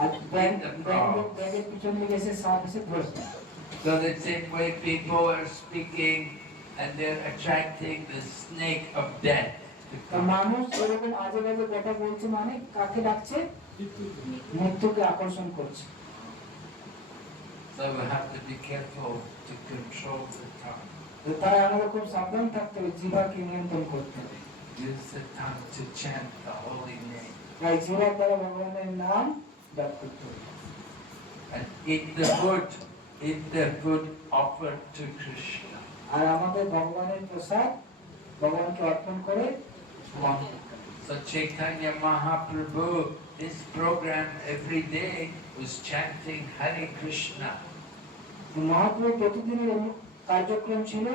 আর ব্যাংকের পিছন দিকে এসে সাউন্ড এসে ধরছে। So the same way people are speaking and they're attracting the snake of death to তো come. মানুষ এরকম আজে বাজে কথা বলছে মানে কাকে ডাকছে? মৃত্যুকে আকর্ষণ করছে। So we have to be careful to control the tongue. তো তাই আমাদের খুব সাবধান থাকতে হবে, জিহ্বাকে নিয়ন্ত্রণ করতে হবে। Use the tongue to chant the holy name. তাই জিহ্বার দ্বারা ভগবানের নাম জপ করতে হবে। And eat the food offered to Krishna. আর আমাদের ভগবানের প্রসাদ ভগবানকে অর্পণ করে খাওয়াতে হবে। So Chaitanya Mahaprabhu, his program every day was chanting Hare Krishna. Mahaprabhu প্রতিদিনের কার্যক্রম ছিল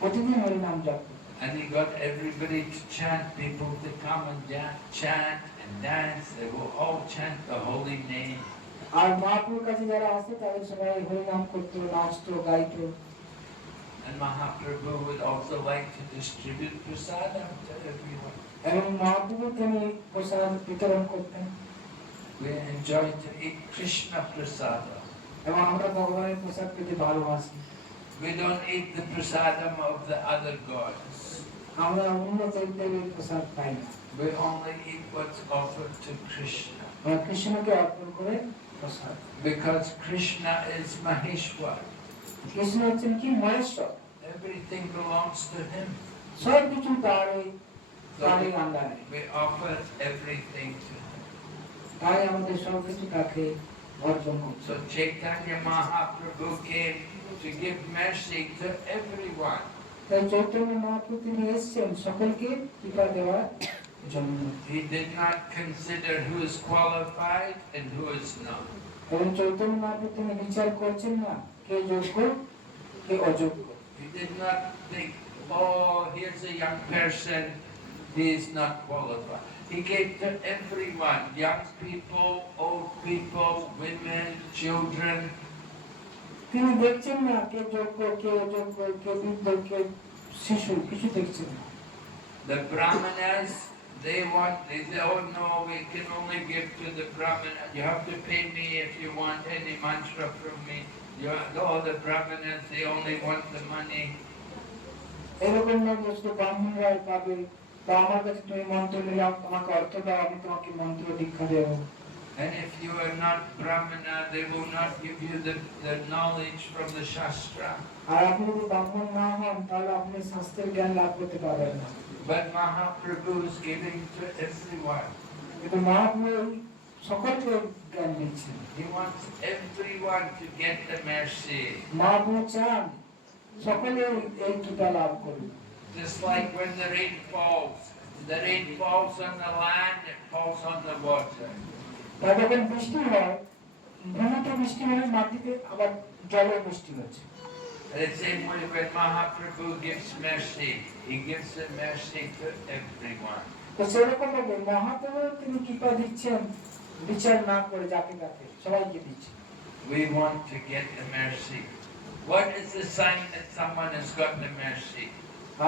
প্রতিদিন হরিনাম জপ করতেন। And he got everybody to chant, people to come and chant and dance. They will all chant the holy name. আর মহাপ্রভুর কাছে যারা আসে তাদের সবাই হরিনাম করতো, নাচতো, গাইতো। And Mahaprabhu would also like to distribute prasadam to everyone. এবং মহাপ্রভু তিনি প্রসাদ বিতরণ করতেন। We enjoy to eat Krishna prasadam. এবং আমরা ভগবানের প্রসাদ পেতে ভালোবাসি। We don't eat the prasadam of the other gods. আমরা অন্য দেবদেবীর প্রসাদ পাই না। We only eat what's offered to Krishna. আমরা কৃষ্ণকে অর্পণ করে প্রসাদ। Because Krishna is Maheshwar. Krishna হচ্ছেন কি? Maheshwar. Everything belongs to him. সব কিছু তারই আন্ডারে। We offer everything to him. তাই আমাদের সব কিছু তাকে অর্পণ করতে So হবে। Chaitanya Mahaprabhu came to give mercy to everyone. তাই চৈতন্য মহাপ্রভু তিনি এসেছেন সকলকে কৃপা দেওয়ার জন্য। He did not consider who is qualified and who is not. এবং চৈতন্য মহাপ্রভু তিনি বিচার করছেন না কে যোগ্য কে অযোগ্য। He did not think, oh, here's a young person, he is not qualified. He gave to everyone, young people, old people, women, children. তিনি দেখছেন না কে যোগ্য কে অযোগ্য কে বৃদ্ধ কে শিশু, কিছু দেখছেন না। The Brahmanas, they say, oh no, we can only give to the Brahmana. You have to pay me if you want any mantra from me. The Brahmanas, they only want the money. এরকম না যে শুধু ব্রাহ্মণরাই পাবে, বা আমার কাছে তুমি মন্ত্র নিলে আমাকে অর্থ দাও, আমি তোমাকে মন্ত্র দীক্ষা দেবো। And if you are not Brahmana, they will not give you the knowledge from the Shastra. আর আপনি যদি ব্রাহ্মণ না হন তাহলে আপনি শাস্ত্রের জ্ঞান লাভ করতে পারবেন না। But Mahaprabhu is giving to everyone. কিন্তু মহাপ্রভু সকলকে জ্ঞান দিচ্ছেন। He wants everyone to get the mercy. Mahaprabhu চান সকলে এই কৃপা লাভ করুন। Just like when the rain falls on the land, it falls on the water. তাই যখন বৃষ্টি হয়, ভূমিতে বৃষ্টি হলে মাটিতে আবার জলে বৃষ্টি হচ্ছে। The same way when Mahaprabhu gives mercy, he gives the mercy to everyone. তো সেরকম ভাবে মহাপ্রভু তিনি কৃপা দিচ্ছেন বিচার না করে যাকে তাকে সবাইকে দিচ্ছেন। We want to get the mercy. What is the sign that someone has got the mercy?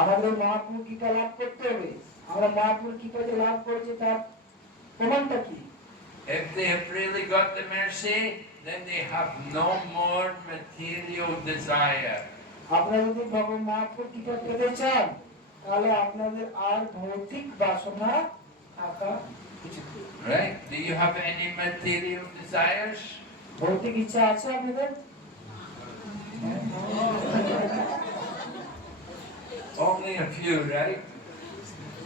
আমাদের মহাপ্রভু কৃপা লাভ করতে হবে। আমরা মহাপ্রভুর কৃপা যে লাভ করেছি তার প্রমাণটা কি? If they have really got the mercy, then they have no more material desire. আপনারা যদি ভগবান মহাপ্রভুর কৃপা পেতে চান তাহলে আপনাদের আর ভৌতিক বাসনা থাকা উচিত। Right? Do you have any material desires? ভৌতিক ইচ্ছা আছে আপনাদের? Only a few, right?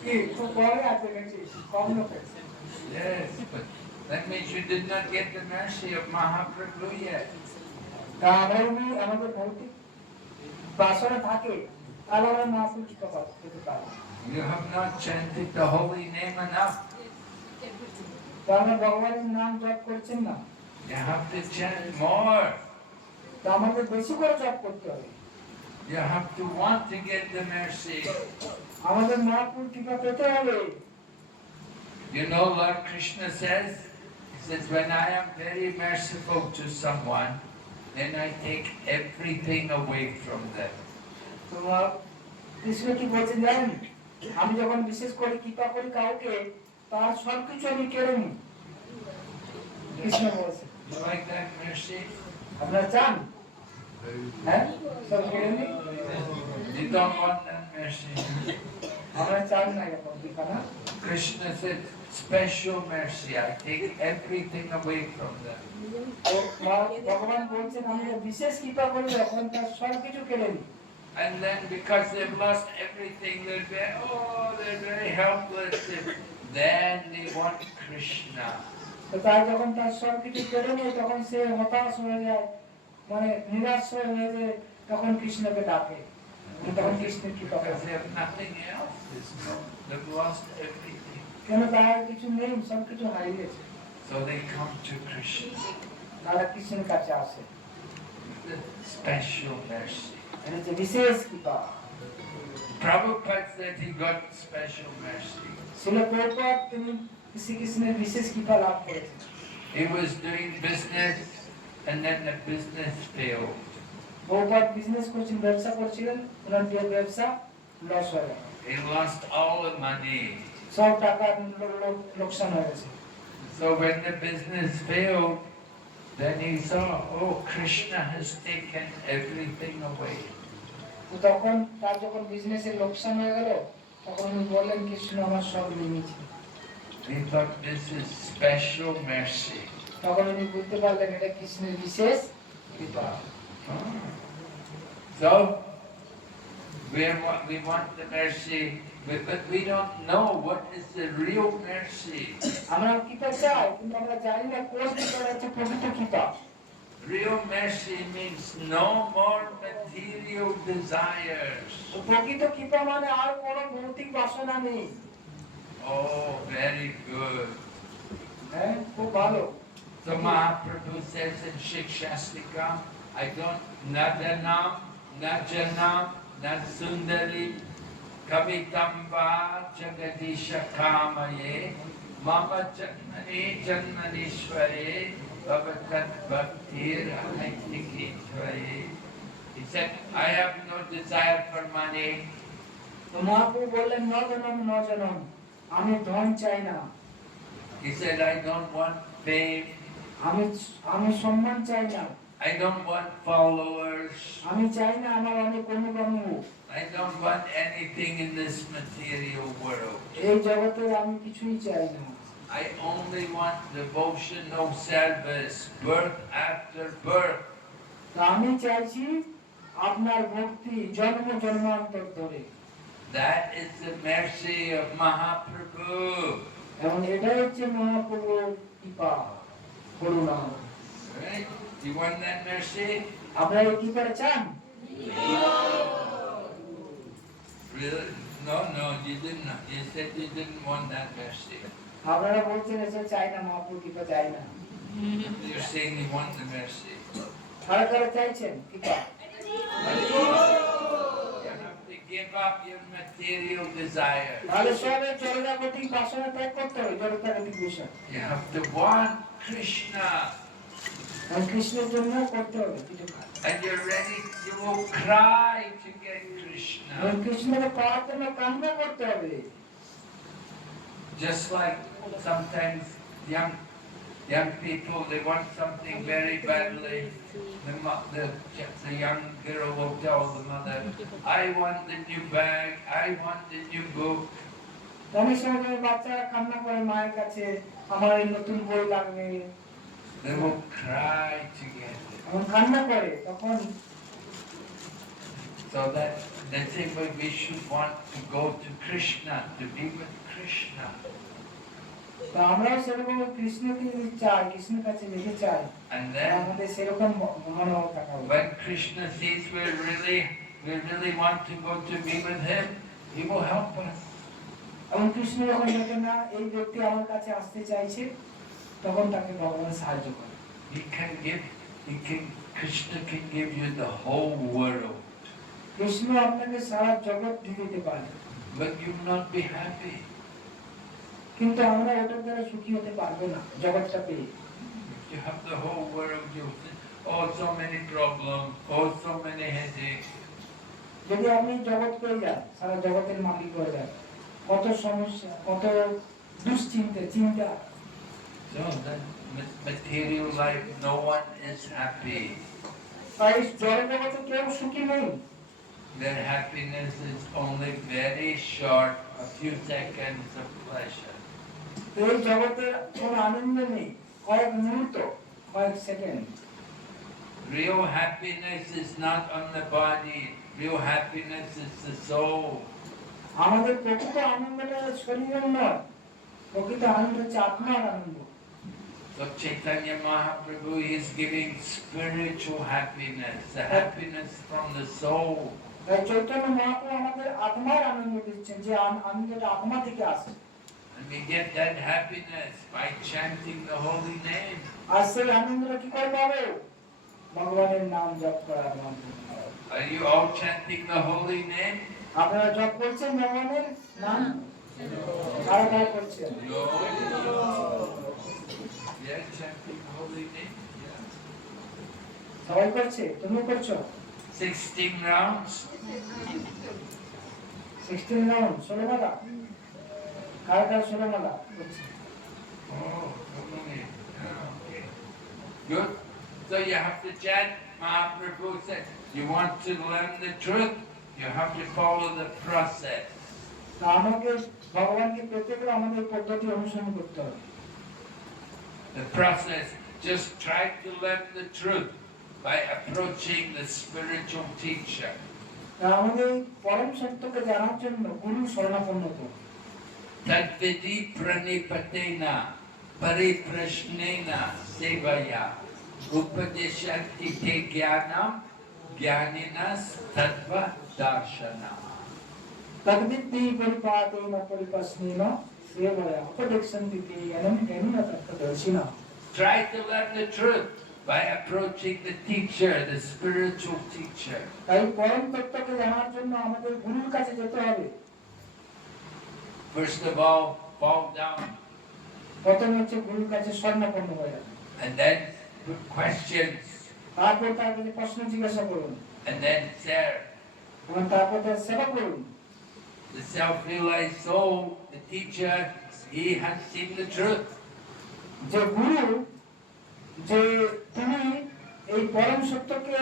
কি খুব কমই আছে নাকি? কম লোক আছে। Yes, but that means you did not get the mercy of Mahaprabhu yet. তা আমরা যদি আমাদের ভৌতিক বাসনা থাকে তাহলে আমরা মহাপ্রভুর কৃপা পেতে পারি। You have not chanted the holy name enough. তা আমরা ভগবানের নাম জপ করছেন না। You have to chant more. তা আমাদের বেশি করে জপ করতে হবে। You have to want to get the mercy. আমাদের মহাপ্রভুর কৃপা পেতে হবে। You know, Lord Krishna says, he says, when I am very merciful to someone, then I take everything away from them. Krishna কি বলছেন জানেন? আমি যখন বিশেষ করে কৃপা করি কাউকে, তার সবকিছু আমি কেড়ে নিই। কৃষ্ণ বলছে, You like that mercy? আপনারা চান? হ্যাঁ, সব কেড়ে নিই। You don't want that mercy. আমরা চান না এরকম কৃপা, না? Krishna said, special mercy. I take everything away from them. তো ভগবান বলছেন আমি বিশেষ কৃপা করি যখন তার সবকিছু কেড়ে নিই। And then because they've lost everything, they're very helpless. Then they want Krishna. তো তার যখন তার সবকিছু কেড়ে নেয় তখন সে হতাশ হয়ে যায়, মানে নিরাশ হয়ে যায়, তখন কৃষ্ণকে ডাকে। তখন কৃষ্ণের কৃপা Because করে। they have nothing else. They've lost everything. কেন তার কিছু নেই, সবকিছু হারিয়েছে। So they come to Krishna. তারা কৃষ্ণের কাছে আসে। The special mercy. এটা হচ্ছে বিশেষ কৃপা। Prabhupada said he got special mercy. শিল প্রভুপাদ তিনি শ্রীকৃষ্ণের বিশেষ কৃপা লাভ করেছেন। He was doing business and then the business failed. Prabhupada business করছিলেন, ব্যবসা করছিলেন, ওনার ব্যবসা লস হয়ে গেল। He lost all the money. সব টাকা লোকসান হয়ে গেছে। So when the business failed, then he saw, oh, Krishna has taken everything away. তো তখন তার যখন বিজনেসের লোকসান হয়ে গেল, তখন উনি বললেন কৃষ্ণ আমার সব নিয়ে নিয়েছে। He thought this is special mercy. তখন উনি বুঝতে পারলেন এটা কৃষ্ণের বিশেষ কৃপা। So we want the mercy, but we don't know what is the real mercy. আমরা কৃপা চাই, কিন্তু আমরা জানি না কোন কৃপা হচ্ছে প্রকৃত কৃপা। Real mercy means no more material desires. তো প্রকৃত কৃপা মানে আর কোনো ভৌতিক বাসনা নেই। Oh, very good. হ্যাঁ, খুব ভালো। So Mahaprabhu says in Shikshastika, I don't nadanam, najanam, nasundari, kavitamba, jagadisha kamaye, mama janmani janmanishware, bhavatat bhaktir ahaitikitvaye. He said, I have no desire for money. তো মহাপ্রভু বললেন ন জনম, আমি ধন চাই না, He said, I don't want fame. আমি সম্মান চাই না, I don't want followers. আমি চাই না আমার অনেক অনুগামী হোক। I don't want anything in this material world. এই জগতের আমি কিছুই চাই না। I only want devotional service, birth after birth. তা আমি চাইছি আপনার ভক্তি জন্ম জন্মান্তর ধরে। That is the mercy of Mahaprabhu. এবং এটাই হচ্ছে মহাপ্রভুর কৃপা, করুণা। Right? You want that mercy? আপনারা এই কৃপাটা চান? Really? No, you didn't. You said you didn't want that mercy. আপনারা বলছেন এসব চাই না, মহাপ্রভুর কৃপা চাই না। You're saying you want the mercy. কারা কারা চাইছেন কৃপা? You have to give up your material desires. তাহলে সবে জড়জাগতিক বাসনা ত্যাগ করতে হবে, জড়জাগতিক বিষয়। You have to want Krishna. আর কৃষ্ণের জন্য করতে হবে কিছু কাজ। And you're ready, you will cry to get এবং Krishna. কৃষ্ণকে পাওয়ার জন্য কামনা করতে হবে। Just like sometimes young people, they want something very badly. The young girl will tell the mother, I want the new bag, I want the new book. অনেক সময় বাচ্চারা কান্না করে মায়ের কাছে, আমার এই নতুন বই লাগবে। They will cry to get it. এবং কান্না করে তখন। So that they think we should want to go to Krishna, to be with Krishna. তো আমরাও সেরকম কৃষ্ণকে চাই, কৃষ্ণের কাছে যেতে চাই। And then আমাদের সেরকম মনোভাব থাকা উচিত। when Krishna sees we really want to go to be with him, he will help us. এবং কৃষ্ণ যখন দেখেন না এই ব্যক্তি আমার কাছে আসতে চাইছে, তখন তাকে ভগবান সাহায্য করে। Krishna can give you the whole world. Krishna আপনাকে সারা জগৎ দিয়ে দিতে পারে, But you will not be happy. কিন্তু আমরা ওটার দ্বারা সুখী হতে পারবো না জগৎটা পেয়ে। If you have the whole world, you'll think, oh, so many problems, oh, so many headaches. যদি আপনি জগৎ পেয়ে যান, সারা জগতের মালিক হয়ে যান, কত সমস্যা, কত দুশ্চিন্তা, চিন্তা। So that material life, no one is happy. তাই জড় জগতে কেউ সুখী নেই। Their happiness is only very short, a few seconds of pleasure. এই জগতের কোনো আনন্দ নেই, কয়েক মুহূর্ত, কয়েক second. Real happiness is not on the body. Real happiness is the soul. আমাদের প্রকৃত আনন্দটা শরীরের নয়, প্রকৃত আনন্দ হচ্ছে আত্মার আনন্দ। So Chaitanya Mahaprabhu is giving spiritual happiness, the happiness from the soul. তাই চৈতন্য মহাপ্রভু আমাদের আত্মার আনন্দ দিচ্ছেন, যে আনন্দটা আত্মা থেকে আসে। And we get that happiness by chanting the holy name. আর সেই আনন্দটা কি করে পাবো? ভগবানের নাম জপ করার মাধ্যমে। Are you all chanting the holy name? আপনারা জপ করছেন ভগবানের নাম? কারা কারা করছেন? Yeah, chanting the holy name. Yeah. সবাই করছে? তুমি করছো? 16 rounds. 16 রাউন্ড, 16 মালা। কারা কারা 16 মালা করছে? Oh, okay. Okay. Good. So you have to chant. Mahaprabhu said, you want to learn the truth, you have to follow the process. তা আমাকে ভগবানকে পেতে গেলে আমাদের পদ্ধতি অনুসরণ করতে হবে। The process, just try to learn the truth by approaching the spiritual teacher. তা আমাদের পরম সত্যকে জানার জন্য গুরু শরণাপন্ন করব। Tadvidi pranipatena pariprashnena sevaya upadeshanti te jnanam jnaninas tattva darshana. तद्विद्धि परिपातेन परिपस्नेन सेवया उपदेक्षन्ति ते यनं यनेन तत्त्वदर्शिना। Try to learn the truth by approaching the teacher, the spiritual teacher. তাই পরম তত্ত্বকে জানার জন্য আমাদের গুরুর কাছে যেতে হবে। First of all, fall down প্রথমে হচ্ছে গুরুর কাছে শরণাপন্ন হয়ে যান। and then put questions তারপর তার কাছে প্রশ্ন জিজ্ঞাসা করুন, and then serve. এবং তারপর তার সেবা করুন। The self-realized soul, the teacher, he has seen the truth. যে গুরু, যে তিনি এই পরম সত্যকে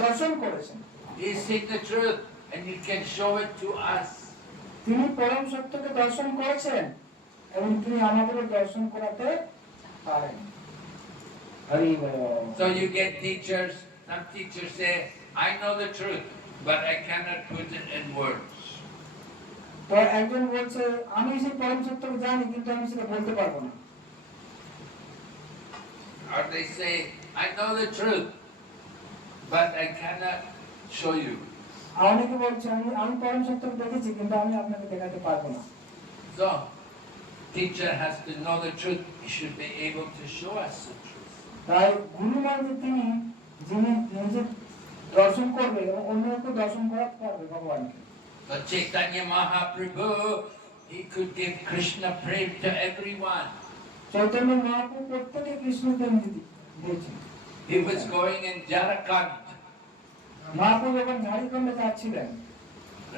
দর্শন করেছেন, He's seen the truth and he can show it to us. তিনি পরম সত্যকে দর্শন করেছেন এবং তিনি আমাদেরও দর্শন করাতে পারেন। হরি বল। So you get teachers, some teachers say, I know the truth, but I cannot put it in words. তো একজন বলছে, আমি সেই পরম সত্যকে জানি কিন্তু আমি সেটা বলতে পারবো না। Or they say, I know the truth, but I cannot show you. অনেকে বলছে, আমি পরম সত্যকে দেখেছি কিন্তু আমি আপনাকে দেখাতে পারবো না। So, teacher has to know the truth. He should be able to show us the truth. তাই গুরু মানে তিনি, যিনি নিজে দর্শন করবে এবং অন্যকে দর্শন করাতে পারবে ভগবানকে। So Chaitanya Mahaprabhu, he could give Krishna prem to everyone. Chaitanya Mahaprabhu প্রত্যেকে কৃষ্ণ প্রেম দিয়েছেন। He was going in Jharkhand, Mahaprabhu যখন ঝাড়খণ্ডে যাচ্ছিলেন,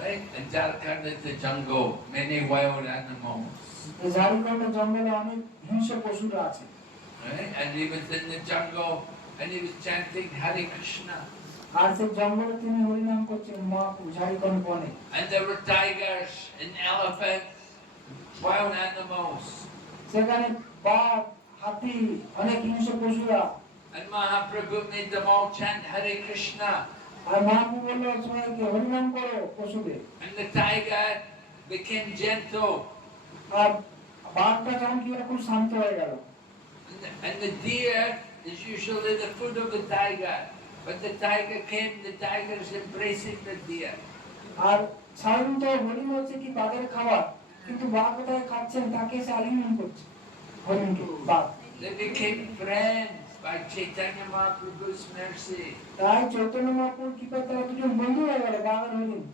right? And Jharkhand is the jungle, many wild animals, এই ঝাড়খণ্ডের জঙ্গলে অনেক হিংস্র পশুরা আছে। right? And he was in the jungle and he was chanting Hare Krishna. আর সেই জঙ্গলে তিনি হরিনাম করছেন মহাপ্রভু ঝাড়খণ্ড বনে। And there were tigers and elephants, wild animals. সেখানে বাঘ, হাতি, অনেক হিংস্র পশুরা। And Mahaprabhu made them all chant Hare Krishna. আর মহাপ্রভু বলল সবাইকে হরিনাম করো পশুদের। And the tiger became gentle. আর বাঘটা যখন কি খুব শান্ত হয়ে গেল। And the deer is usually the food of the tiger. But the tiger came, the tiger is embracing the deer. আর সাধারণত হরিণ হচ্ছে কি বাঘের খাবার, কিন্তু বাঘ কোথায় খাচ্ছেন তাকে সে আলিঙ্গন করছে হরিণকে, বাঘ। They became friends by Chaitanya Mahaprabhu's mercy. তাই চৈতন্য মহাপ্রভুর কৃপায় তারা দুজন বন্ধু হয়ে গেল, বাঘ আর হরিণ।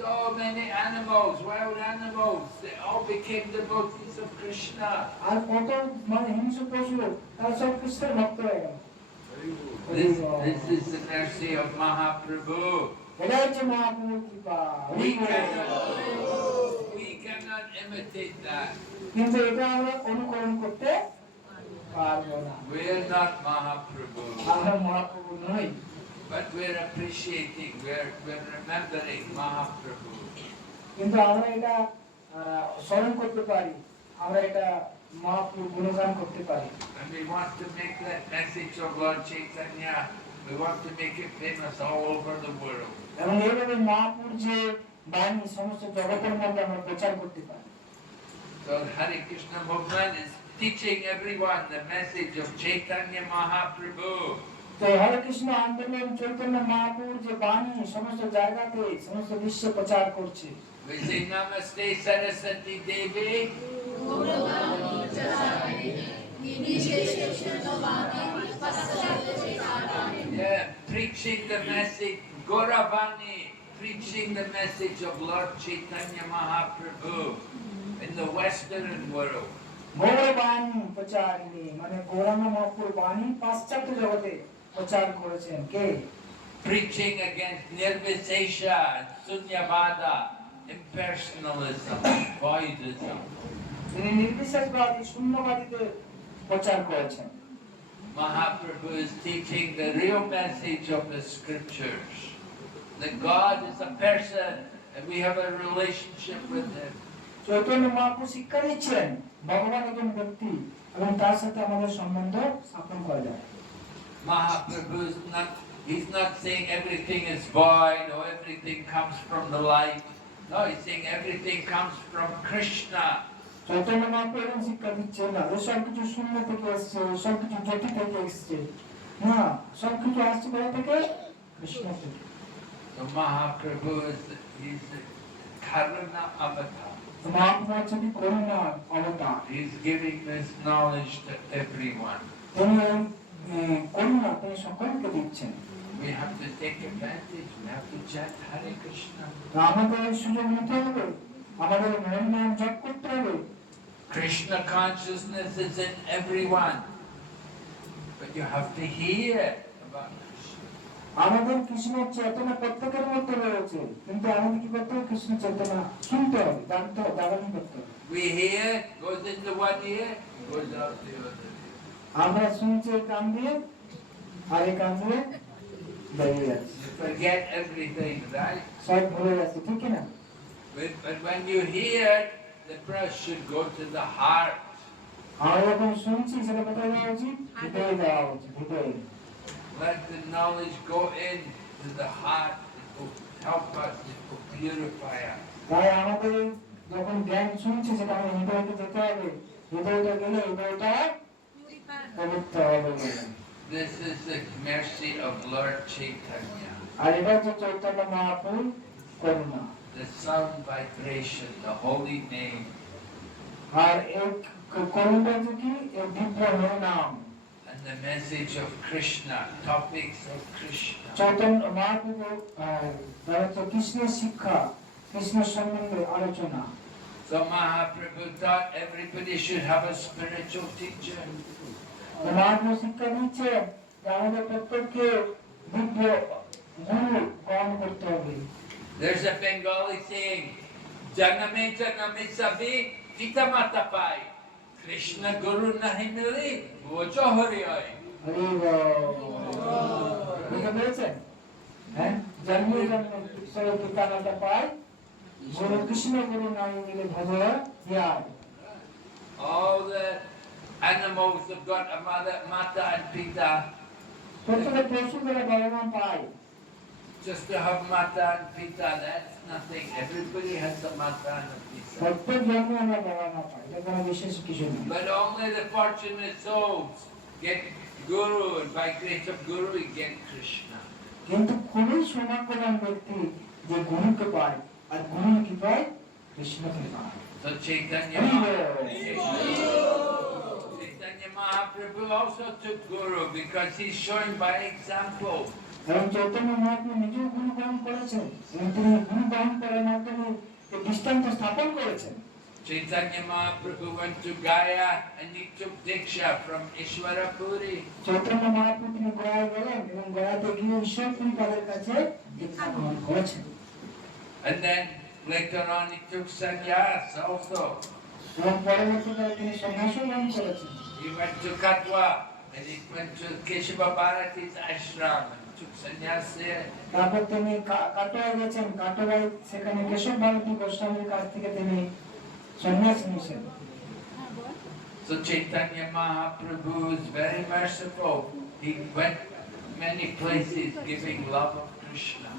So many animals, wild animals, they all became devotees of Krishna. আর কত মানে হিংস্র পশু, তারা সব কৃষ্ণের ভক্ত হয়ে গেল। This is the mercy of Mahaprabhu. এটাই হচ্ছে মহাপ্রভুর কৃপা। We cannot imitate that. কিন্তু এটা আমরা অনুকরণ করতে পারবো না। We are not Mahaprabhu. আমরা মহাপ্রভু নই, But we're appreciating, we're remembering Mahaprabhu. কিন্তু আমরা এটা স্মরণ করতে পারি, আমরা এটা মহাপ্রভুর গুণগান করতে পারি। And we want to make that message of Lord Chaitanya, we want to make it famous all over the world. এবং এইভাবে মহাপ্রভুর যে বাণী সমস্ত জগতের মধ্যে আমরা প্রচার করতে পারি। So Hare Krishna movement is teaching everyone the message of Chaitanya Mahaprabhu. তো হরে কৃষ্ণ আন্দোলন চৈতন্য মহাপ্রভুর যে বাণী সমস্ত জায়গাতে সমস্ত বিশ্বে প্রচার করছে। We say Namaste Saraswati Devi. Yeah, preaching the message, Gauravani, preaching the message of Lord Chaitanya Mahaprabhu in the Western world. গৌরবাণী প্রচারিণী মানে গৌরাঙ্গ মহাপ্রভুর বাণী পাশ্চাত্য জগতে প্রচার করেছেন কে? Preaching against Nirvisesha, Sunyavada, impersonalism, voidism. তিনি নির্বিশেষবাদী শূন্যবাদীদের প্রচার করেছেন। Mahaprabhu is teaching the real message of the scriptures. That God is a person and we have a relationship with Him. Chaitanya Mahaprabhu শিক্ষা দিচ্ছেন ভগবান একজন ব্যক্তি এবং তার সাথে আমাদের সম্বন্ধ স্থাপন করা যায়। Mahaprabhu is not, he's not saying everything is void or everything comes from the light. No, he's saying everything comes from Krishna. Chaitanya Mahaprabhu এরকম শিক্ষা দিচ্ছে না যে সবকিছু শূন্য থেকে এসছে, সবকিছু জ্যোতি থেকে এসছে, না, সবকিছু আসছে কোথা থেকে? কৃষ্ণ থেকে। So Mahaprabhu is he's the Karuna avatar. Mahaprabhu হচ্ছে কি করুণা অবতার। He's giving this knowledge to everyone. তিনি করুণা তিনি সকলকে দিচ্ছেন। We have to take advantage. We have to chant Hare Krishna. আমাদের সুযোগ নিতে হবে, আমাদের মন নাম জপ করতে হবে। Krishna consciousness is in everyone, but you have to hear about Krishna. আমাদের কৃষ্ণ চেতনা প্রত্যেকের মধ্যে রয়েছে, কিন্তু আমাদের কি করতে হবে? কৃষ্ণ চেতনা শুনতে হবে, জানতে হবে, ধারণ করতে হবে। We hear, goes into one ear, goes out the other ear. আমরা শুনছি এই কান দিয়ে, আর এই কান দিয়ে বেরিয়ে যাচ্ছে, You forget everything, right? সব ভুলে যাচ্ছে, ঠিক কি না? But when you hear, the brush should go to the heart. আমরা যখন শুনছি সেটা কোথায় দেওয়া উচিত? হৃদয়ে দেওয়া উচিত, হৃদয়ে। Let the knowledge go in to the heart. It will help us, it will purify us. তাই আমাদের যখন জ্ঞান শুনছি সেটা আমাদের হৃদয়তে যেতে হবে, হৃদয়টা গেলে হৃদয়টা পবিত্র হবে। This is the mercy of Lord Chaitanya. আর এটা হচ্ছে চৈতন্য মহাপ্রভুর করুণা। The sound vibration, the holy name. আর এই করুণা হচ্ছে কি? এই দিব্য নাম। And the message of Krishna, topics of Krishna. Chaitanya Mahaprabhu তার হচ্ছে কৃষ্ণের শিক্ষা, কৃষ্ণের সম্বন্ধে আলোচনা। So Mahaprabhu thought everybody should have a spiritual teacher. Mahaprabhu শিক্ষা দিচ্ছে যে আমাদের প্রত্যেককে দিব্য গুরু গ্রহণ করতে হবে। There's a Bengali saying, Janame janame sabhi Pita mata pai. Krishna Guru nahi mili, bojo hari hai. Hari বল। বুঝতে পেরেছেন? হ্যাঁ, জন্মে জন্মে ঈশ্বরের পিতামাতা পায়, গুরু কৃষ্ণ গুরু নাই মিলে ভজ ইয়ার। All the animals have got a mata and pita. প্রত্যেকটা পশু যারা ভগবান পায়, Just to have mata and pita, that's nothing. Everybody has a mata and a pita. প্রত্যেক জন্মে আমরা ভগবান পাই, এটা কোনো বিশেষ কিছু নেই। But only the fortunate souls get Guru, and by grace of Guru we get Krishna. কিন্তু খুবই সৌভাগ্যবান ব্যক্তি যে গুরুকে পায়, আর গুরু কি পায়? কৃষ্ণকে পায়। So Chaitanya Mahaprabhu also took Guru because he's showing by example. এবং চৈতন্য মহাপ্রভু নিজেও গুরু গ্রহণ করেছেন এবং তিনি গুরু গ্রহণ করার মাধ্যমে এই দৃষ্টান্ত স্থাপন করেছেন। Chaitanya Mahaprabhu went to Gaya and he took Diksha from Ishwarapuri. Chaitanya Mahaprabhu তিনি গয়া গেলেন এবং গয়াতে গিয়ে ঈশ্বরপুরী পাদের কাছে দীক্ষা গ্রহণ করেছেন। And then later on he took sannyas also. এবং পরবর্তীকালে তিনি সন্ন্যাসও গ্রহণ করেছেন। He went to Katwa and he went to Keshava Bharati's ashram and took sannyas there. তারপর তিনি কাটোয়া গেছেন, কাটোয়ায় সেখানে কেশব ভারতী গোস্বামীর কাছ থেকে তিনি সন্ন্যাস নিয়েছেন। So Chaitanya Mahaprabhu is very merciful. He went many places giving love of Krishna.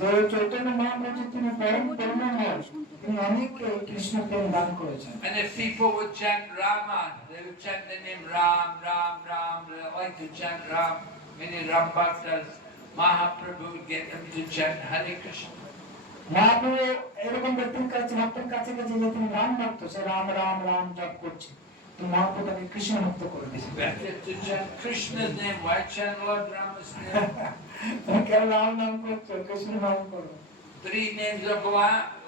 তো চৈতন্য মহাপ্রভু তিনি পরম করুণাময়, তিনি অনেককে কৃষ্ণ প্রেম দান করেছেন। And if people would chant Rama, they would chant the name Ram, Ram, Ram. They like to chant Ram. Many Ram Bhaktas, Mahaprabhu would get them to chant Hare Krishna. Mahaprabhu এরকম ব্যক্তির কাছে ভক্তের কাছে গেছে যে তিনি রাম ভক্ত, সে রাম রাম রাম জপ করছে, তো মহাপ্রভু তাকে কৃষ্ণ ভক্ত করে দিয়েছে। Better to chant Krishna's name. Why chant Lord Rama's name? তুমি কেন রাম নাম করছো, কৃষ্ণ নাম করো। 3 names of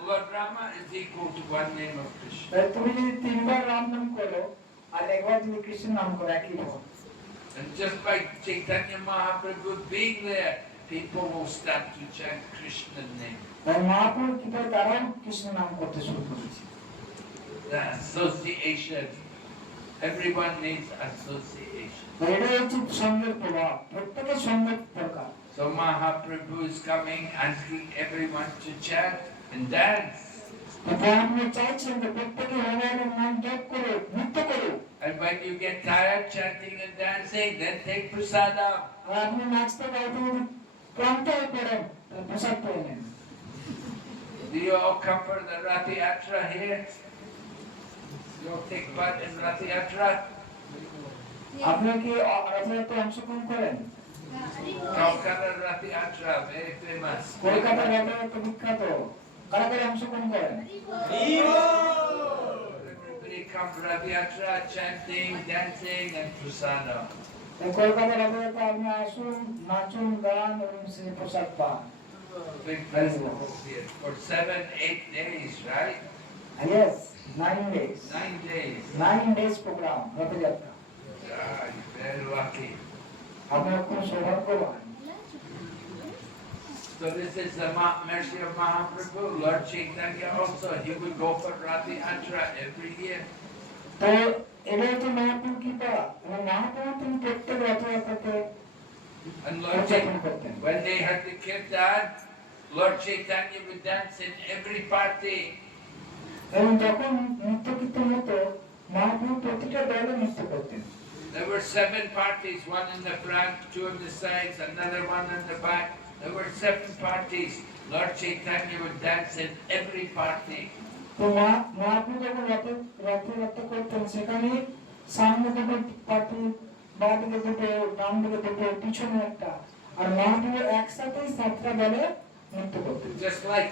Lord Rama is equal to 1 name of Krishna. তাই তুমি যদি 3 বার রাম নাম করো আর একবার যদি কৃষ্ণ নাম করো একই ফল। And just by Chaitanya Mahaprabhu being there, people will start to chant Krishna's name. তাই মহাপ্রভু কৃপায় তারাও কৃষ্ণ নাম করতে শুরু করেছে। The association. Everyone needs association. এটাই হচ্ছে সঙ্গের প্রভাব, প্রত্যেকের সঙ্গের দরকার। So Mahaprabhu is coming, asking everyone to chant and dance. আপনি চাইছেন যে প্রত্যেকে ভগবানের নাম জপ করো, নৃত্য করো। And when you get tired chanting and dancing, then take prasadam. আর আপনি নাচতে গাইতে যদি ক্লান্ত হয়ে পড়েন, তাহলে প্রসাদ পেয়ে নেন। Do you all come for the Rath Yatra here? You all take part in Rath Yatra? আপনি কি রথযাত্রায় অংশগ্রহণ করেন? Calcutta Rath Yatra, very famous. কলকাতার রথযাত্রা বিখ্যাত, কারা কারা অংশগ্রহণ করেন? Everybody come to Rath Yatra, chanting, dancing and prasadam. কলকাতার রথযাত্রা আপনি আসুন, নাচুন, গান এবং সে প্রসাদ পান। Big festival here for 7-8 days, right? Yes, 9 days. 9 days. 9 days program, Rathyatra. Ah, you're very lucky. আপনারা খুব সৌভাগ্যবান। So this is the mercy of Mahaprabhu. Lord Chaitanya also, he would go for Rath Yatra every year. তো এটা হচ্ছে মহাপ্রভু কৃপা, এবং মহাপ্রভু তিনি প্রত্যেক রথযাত্রাতে And Lord Chaitanya, when they had the kirtan, Lord Chaitanya would dance in every party. এবং যখন নৃত্য কীর্তন হতো, মহাপ্রভু প্রতিটা দলে নৃত্য করতেন। There were 7 parties, one in the front, 2 on the sides, another one in the back. There were 7 parties. Lord Chaitanya would dance in every party. তো মহাপ্রভু যখন রথযাত্রা করতেন, সেখানে সামনে দুটো পার্টি, বাঁ দিকে দুটো, ডান দিকে দুটো, পিছনে একটা, আর মহাপ্রভু একসাথে 7টা দলে নৃত্য করতেন। Just like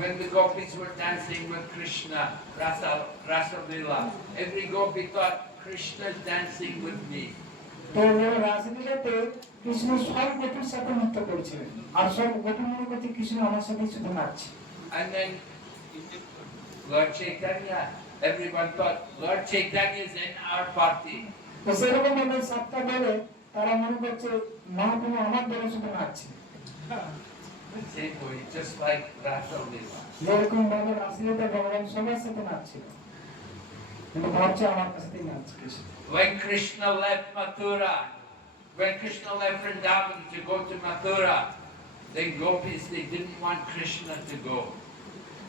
when the gopis were dancing with Krishna, Rasa Lila, every gopi thought Krishna is dancing with me. তো রাসলীলাতে কৃষ্ণ সব গোপীর সাথে নৃত্য করেছিলেন, আর সব গোপী মনে করছে কৃষ্ণ আমার সাথে শুধু নাচছে। And then Lord Chaitanya, everyone thought Lord Chaitanya is in our party. তো সেরকম ভাবে 7টা দলে তারা মনে করছে মহাপ্রভু আমার দলে শুধু নাচছে। The same way, just like Rasa Lila. যেরকম ভাবে রাসলীলাতে ভগবান সবার সাথে নাচছিল, কিন্তু ভাবছে আমার সাথেই নাচছে Krishna. When Krishna left Mathura, when Krishna left Vrindavan to go to Mathura, the gopis, they didn't want Krishna to go.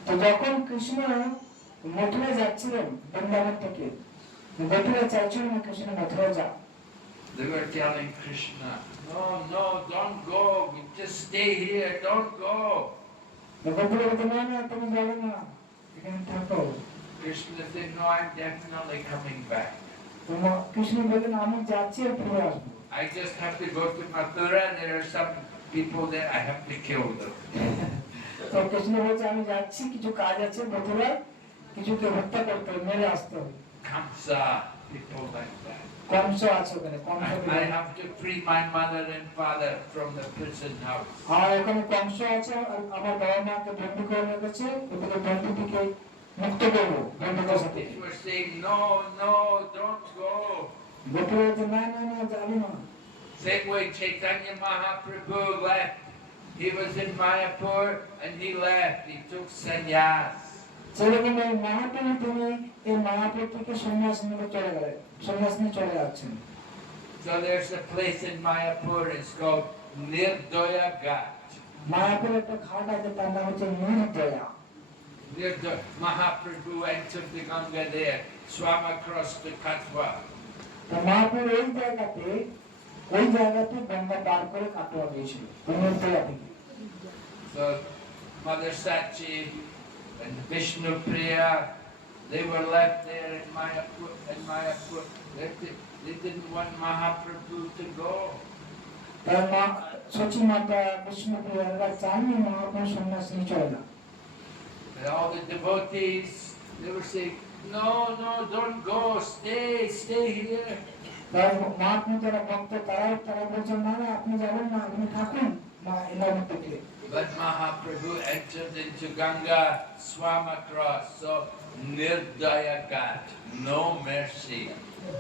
তো যখন কৃষ্ণ মথুরায় যাচ্ছিলেন বৃন্দাবন থেকে, গোপীরা চাইছিল না কৃষ্ণ মথুরায় যাক। They were telling Krishna, no, no, don't go, we just stay here, don't go. গোপীরা বলতে না, তুমি যাবে না, এখানে থাকো। Krishna said, no, I'm definitely coming back. Krishna বললেন আমি যাচ্ছি আর ফিরে আসবো। I just have to go to Mathura, there are some people there, I have to kill them. তো কৃষ্ণ বলছে আমি যাচ্ছি, কিছু কাজ আছে মথুরায়, কিছুকে হত্যা করতে হবে, মেরে আসতে হবে। Kamsa, people like that. Kansa আছে ওখানে, I have to free my mother and father from the prison house. আর ওখানে কংস আছে, আর আমার বাবা মাকে বন্দী করে রেখেছে, ওদেরকে বন্দী থেকে মুক্ত করবো গন্ধকোষা থেকে। Gopis were saying, no, no, don't go. গোপীরা বলছে না না না যাবে না। Same way Chaitanya Mahaprabhu left. He was in Mayapur and he left. He took sannyas. সেরকম এই মহাপ্রভু তিনি এই মায়াপুর থেকে সন্ন্যাস নিয়ে চলে গেলেন, সন্ন্যাস নিয়ে চলে যাচ্ছেন। So there's a place in Mayapur, it's called Nirdaya Ghat. Mayapur একটা ঘাট আছে, তার নাম হচ্ছে নির্দয়া। Mahaprabhu entered the Ganga there, swam across to Katwa. তো মায়াপুর ওই জায়গাতে গঙ্গা পার করে কাটোয়া গিয়েছিল, নির্দয়া থেকে। So Mother Sachi and Vishnu Priya, they were left there in Mayapur. They didn't want Mahaprabhu to go. তার মা সচি মাতা বিষ্ণুপ্রিয়া চাননি মহাপ্রভু সন্ন্যাস নিয়ে চলে যান। And all the devotees, they were saying, no, no, don't go, stay here. তার মহাপ্রভু যারা ভক্ত তারা বলছেন না না আপনি যাবেন না, আপনি থাকুন মা এলাকা থেকে। But Mahaprabhu entered into Ganga, swam across, so Nirdaya Ghat, no mercy.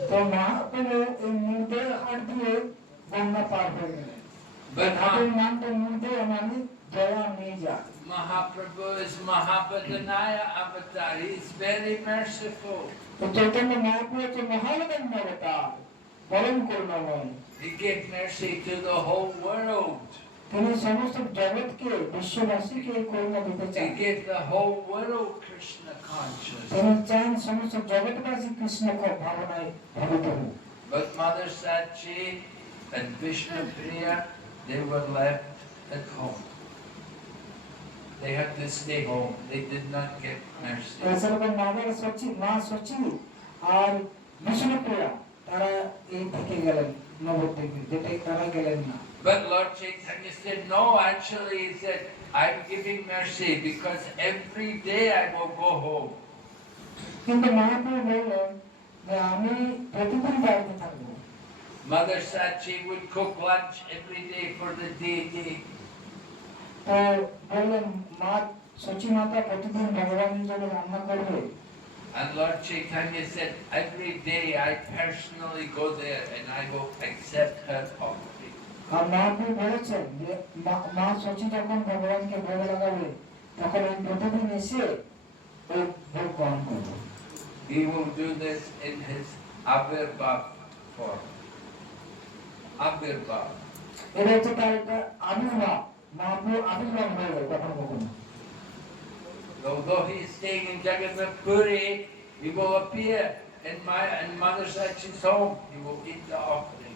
তো মহাপ্রভু এই নির্দয়া ঘাট দিয়ে গঙ্গা পার হয়ে গেলেন। But ঘাটের নামটা নির্দয়া মানে দয়া নিয়ে যা। Mahaprabhu is Mahabhadanaya avatar, he is very merciful. তো চৈতন্য মহাপ্রভু হচ্ছে মহাবদান অবতার, পরম করুণাময়। He gave mercy to the whole world. তিনি সমস্ত জগৎকে বিশ্ববাসীকে করুণা দিতে চান। He gave the whole world Krishna consciousness. তিনি চান সমস্ত জগৎবাসী কৃষ্ণ ভাবনায় ভাবিত হোক। But Mother Sachi and Vishnu Priya, they were left at home. They had to stay home. They did not get mercy. সেরকম মা সচি আর বিষ্ণুপ্রিয়া তারা এই থেকে গেলেন নবদ্বীপে, যেটা তারা গেলেন না। But Lord Chaitanya said, no, actually he said, I'm giving mercy because every day I will go home. কিন্তু মহাপ্রভু বললেন যে আমি প্রতিদিন বাড়িতে থাকবো। Mother Sachi would cook lunch every day for the deity. তো বললেন মা সচি মাতা প্রতিদিন ভগবানের জন্য রান্না করবে। And Lord Chaitanya said, every day I personally go there and I will accept her offering. আর মহাপ্রভু বলেছেন যে মা সচি যখন ভগবানকে ভোগ লাগাবে তখন আমি প্রতিদিন এসে ওই ভোগ গ্রহণ করবো। He will do this in his Avirbhav form. Avirbhav. এটা হচ্ছে তার একটা আবির্ভাব, মহাপ্রভু আবির্ভাব হয়ে যায় কখনো কখনো। Although he is staying in Jagannath Puri, he will appear in Mother Sachi's home. He will eat the offering.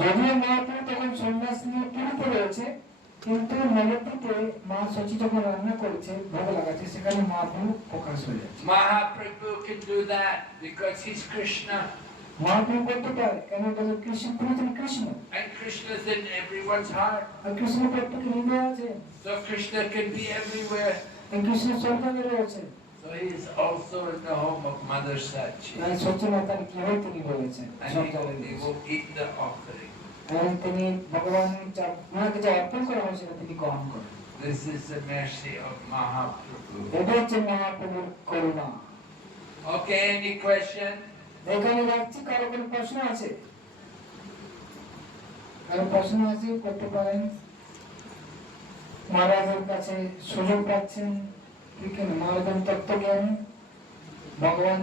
যদিও মহাপ্রভু তখন সন্ন্যাস নিয়ে পুরীতে রয়েছে, কিন্তু নবদ্বীপে মা সচি যখন রান্না করেছে ভোগ লাগাচ্ছে সেখানে মহাপ্রভু প্রকাশ হয়ে যাচ্ছে। Mahaprabhu can do that because he's Krishna. Mahaprabhu করতে পারে কেন বলে কৃষ্ণ পুরোপুরি Krishna, And Krishna is in everyone's heart. আর কৃষ্ণ প্রত্যেকের হৃদয় আছে, So Krishna can be everywhere. এই কৃষ্ণ সর্বদা রয়েছে। So he is also in the home of Mother Sachi. তাই সচি মাতার কি হয় তিনি বলেছেন And he will eat the offering. এবং তিনি ভগবান ওনাকে যে অর্পণ করা হয় সেটা তিনি গ্রহণ করেন। This is the mercy of Mahaprabhu. এটা হচ্ছে মহাপ্রভুর করুণা। Okay, any question? এখানে রাখছি, কারো কোনো প্রশ্ন আছে? কারো প্রশ্ন আছে করতে পারেন। মহারাজের কাছে সুযোগ পাচ্ছেন, ঠিক আছে? মহারাজের তত্ত্বজ্ঞান, ভগবান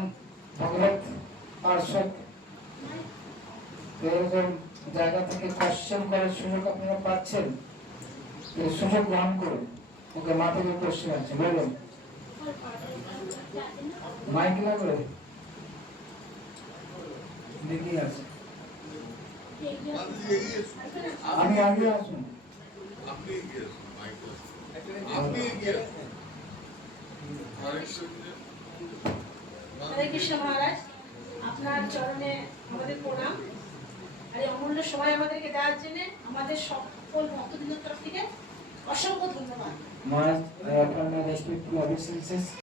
ভগবত পার্শ্বদ, এরকম জায়গা থেকে কোশ্চেন করার সুযোগ আপনারা পাচ্ছেন, এই সুযোগ গ্রহণ করুন। ওকে, মাথায় কোশ্চেন আছে বলুন, মাইক লাগবে দেখি আছে। আমি আগে আসুন। হরে কৃষ্ণ মহারাজ, আপনার চরণে আমাদের প্রণাম। আর এই অমূল্য সময় আমাদেরকে দেওয়ার জন্য আমাদের সকল ভক্তবৃন্দের তরফ থেকে অসংখ্য ধন্যবাদ। মহারাজ, আপনার রেসপেক্টফুল অবজেকশনস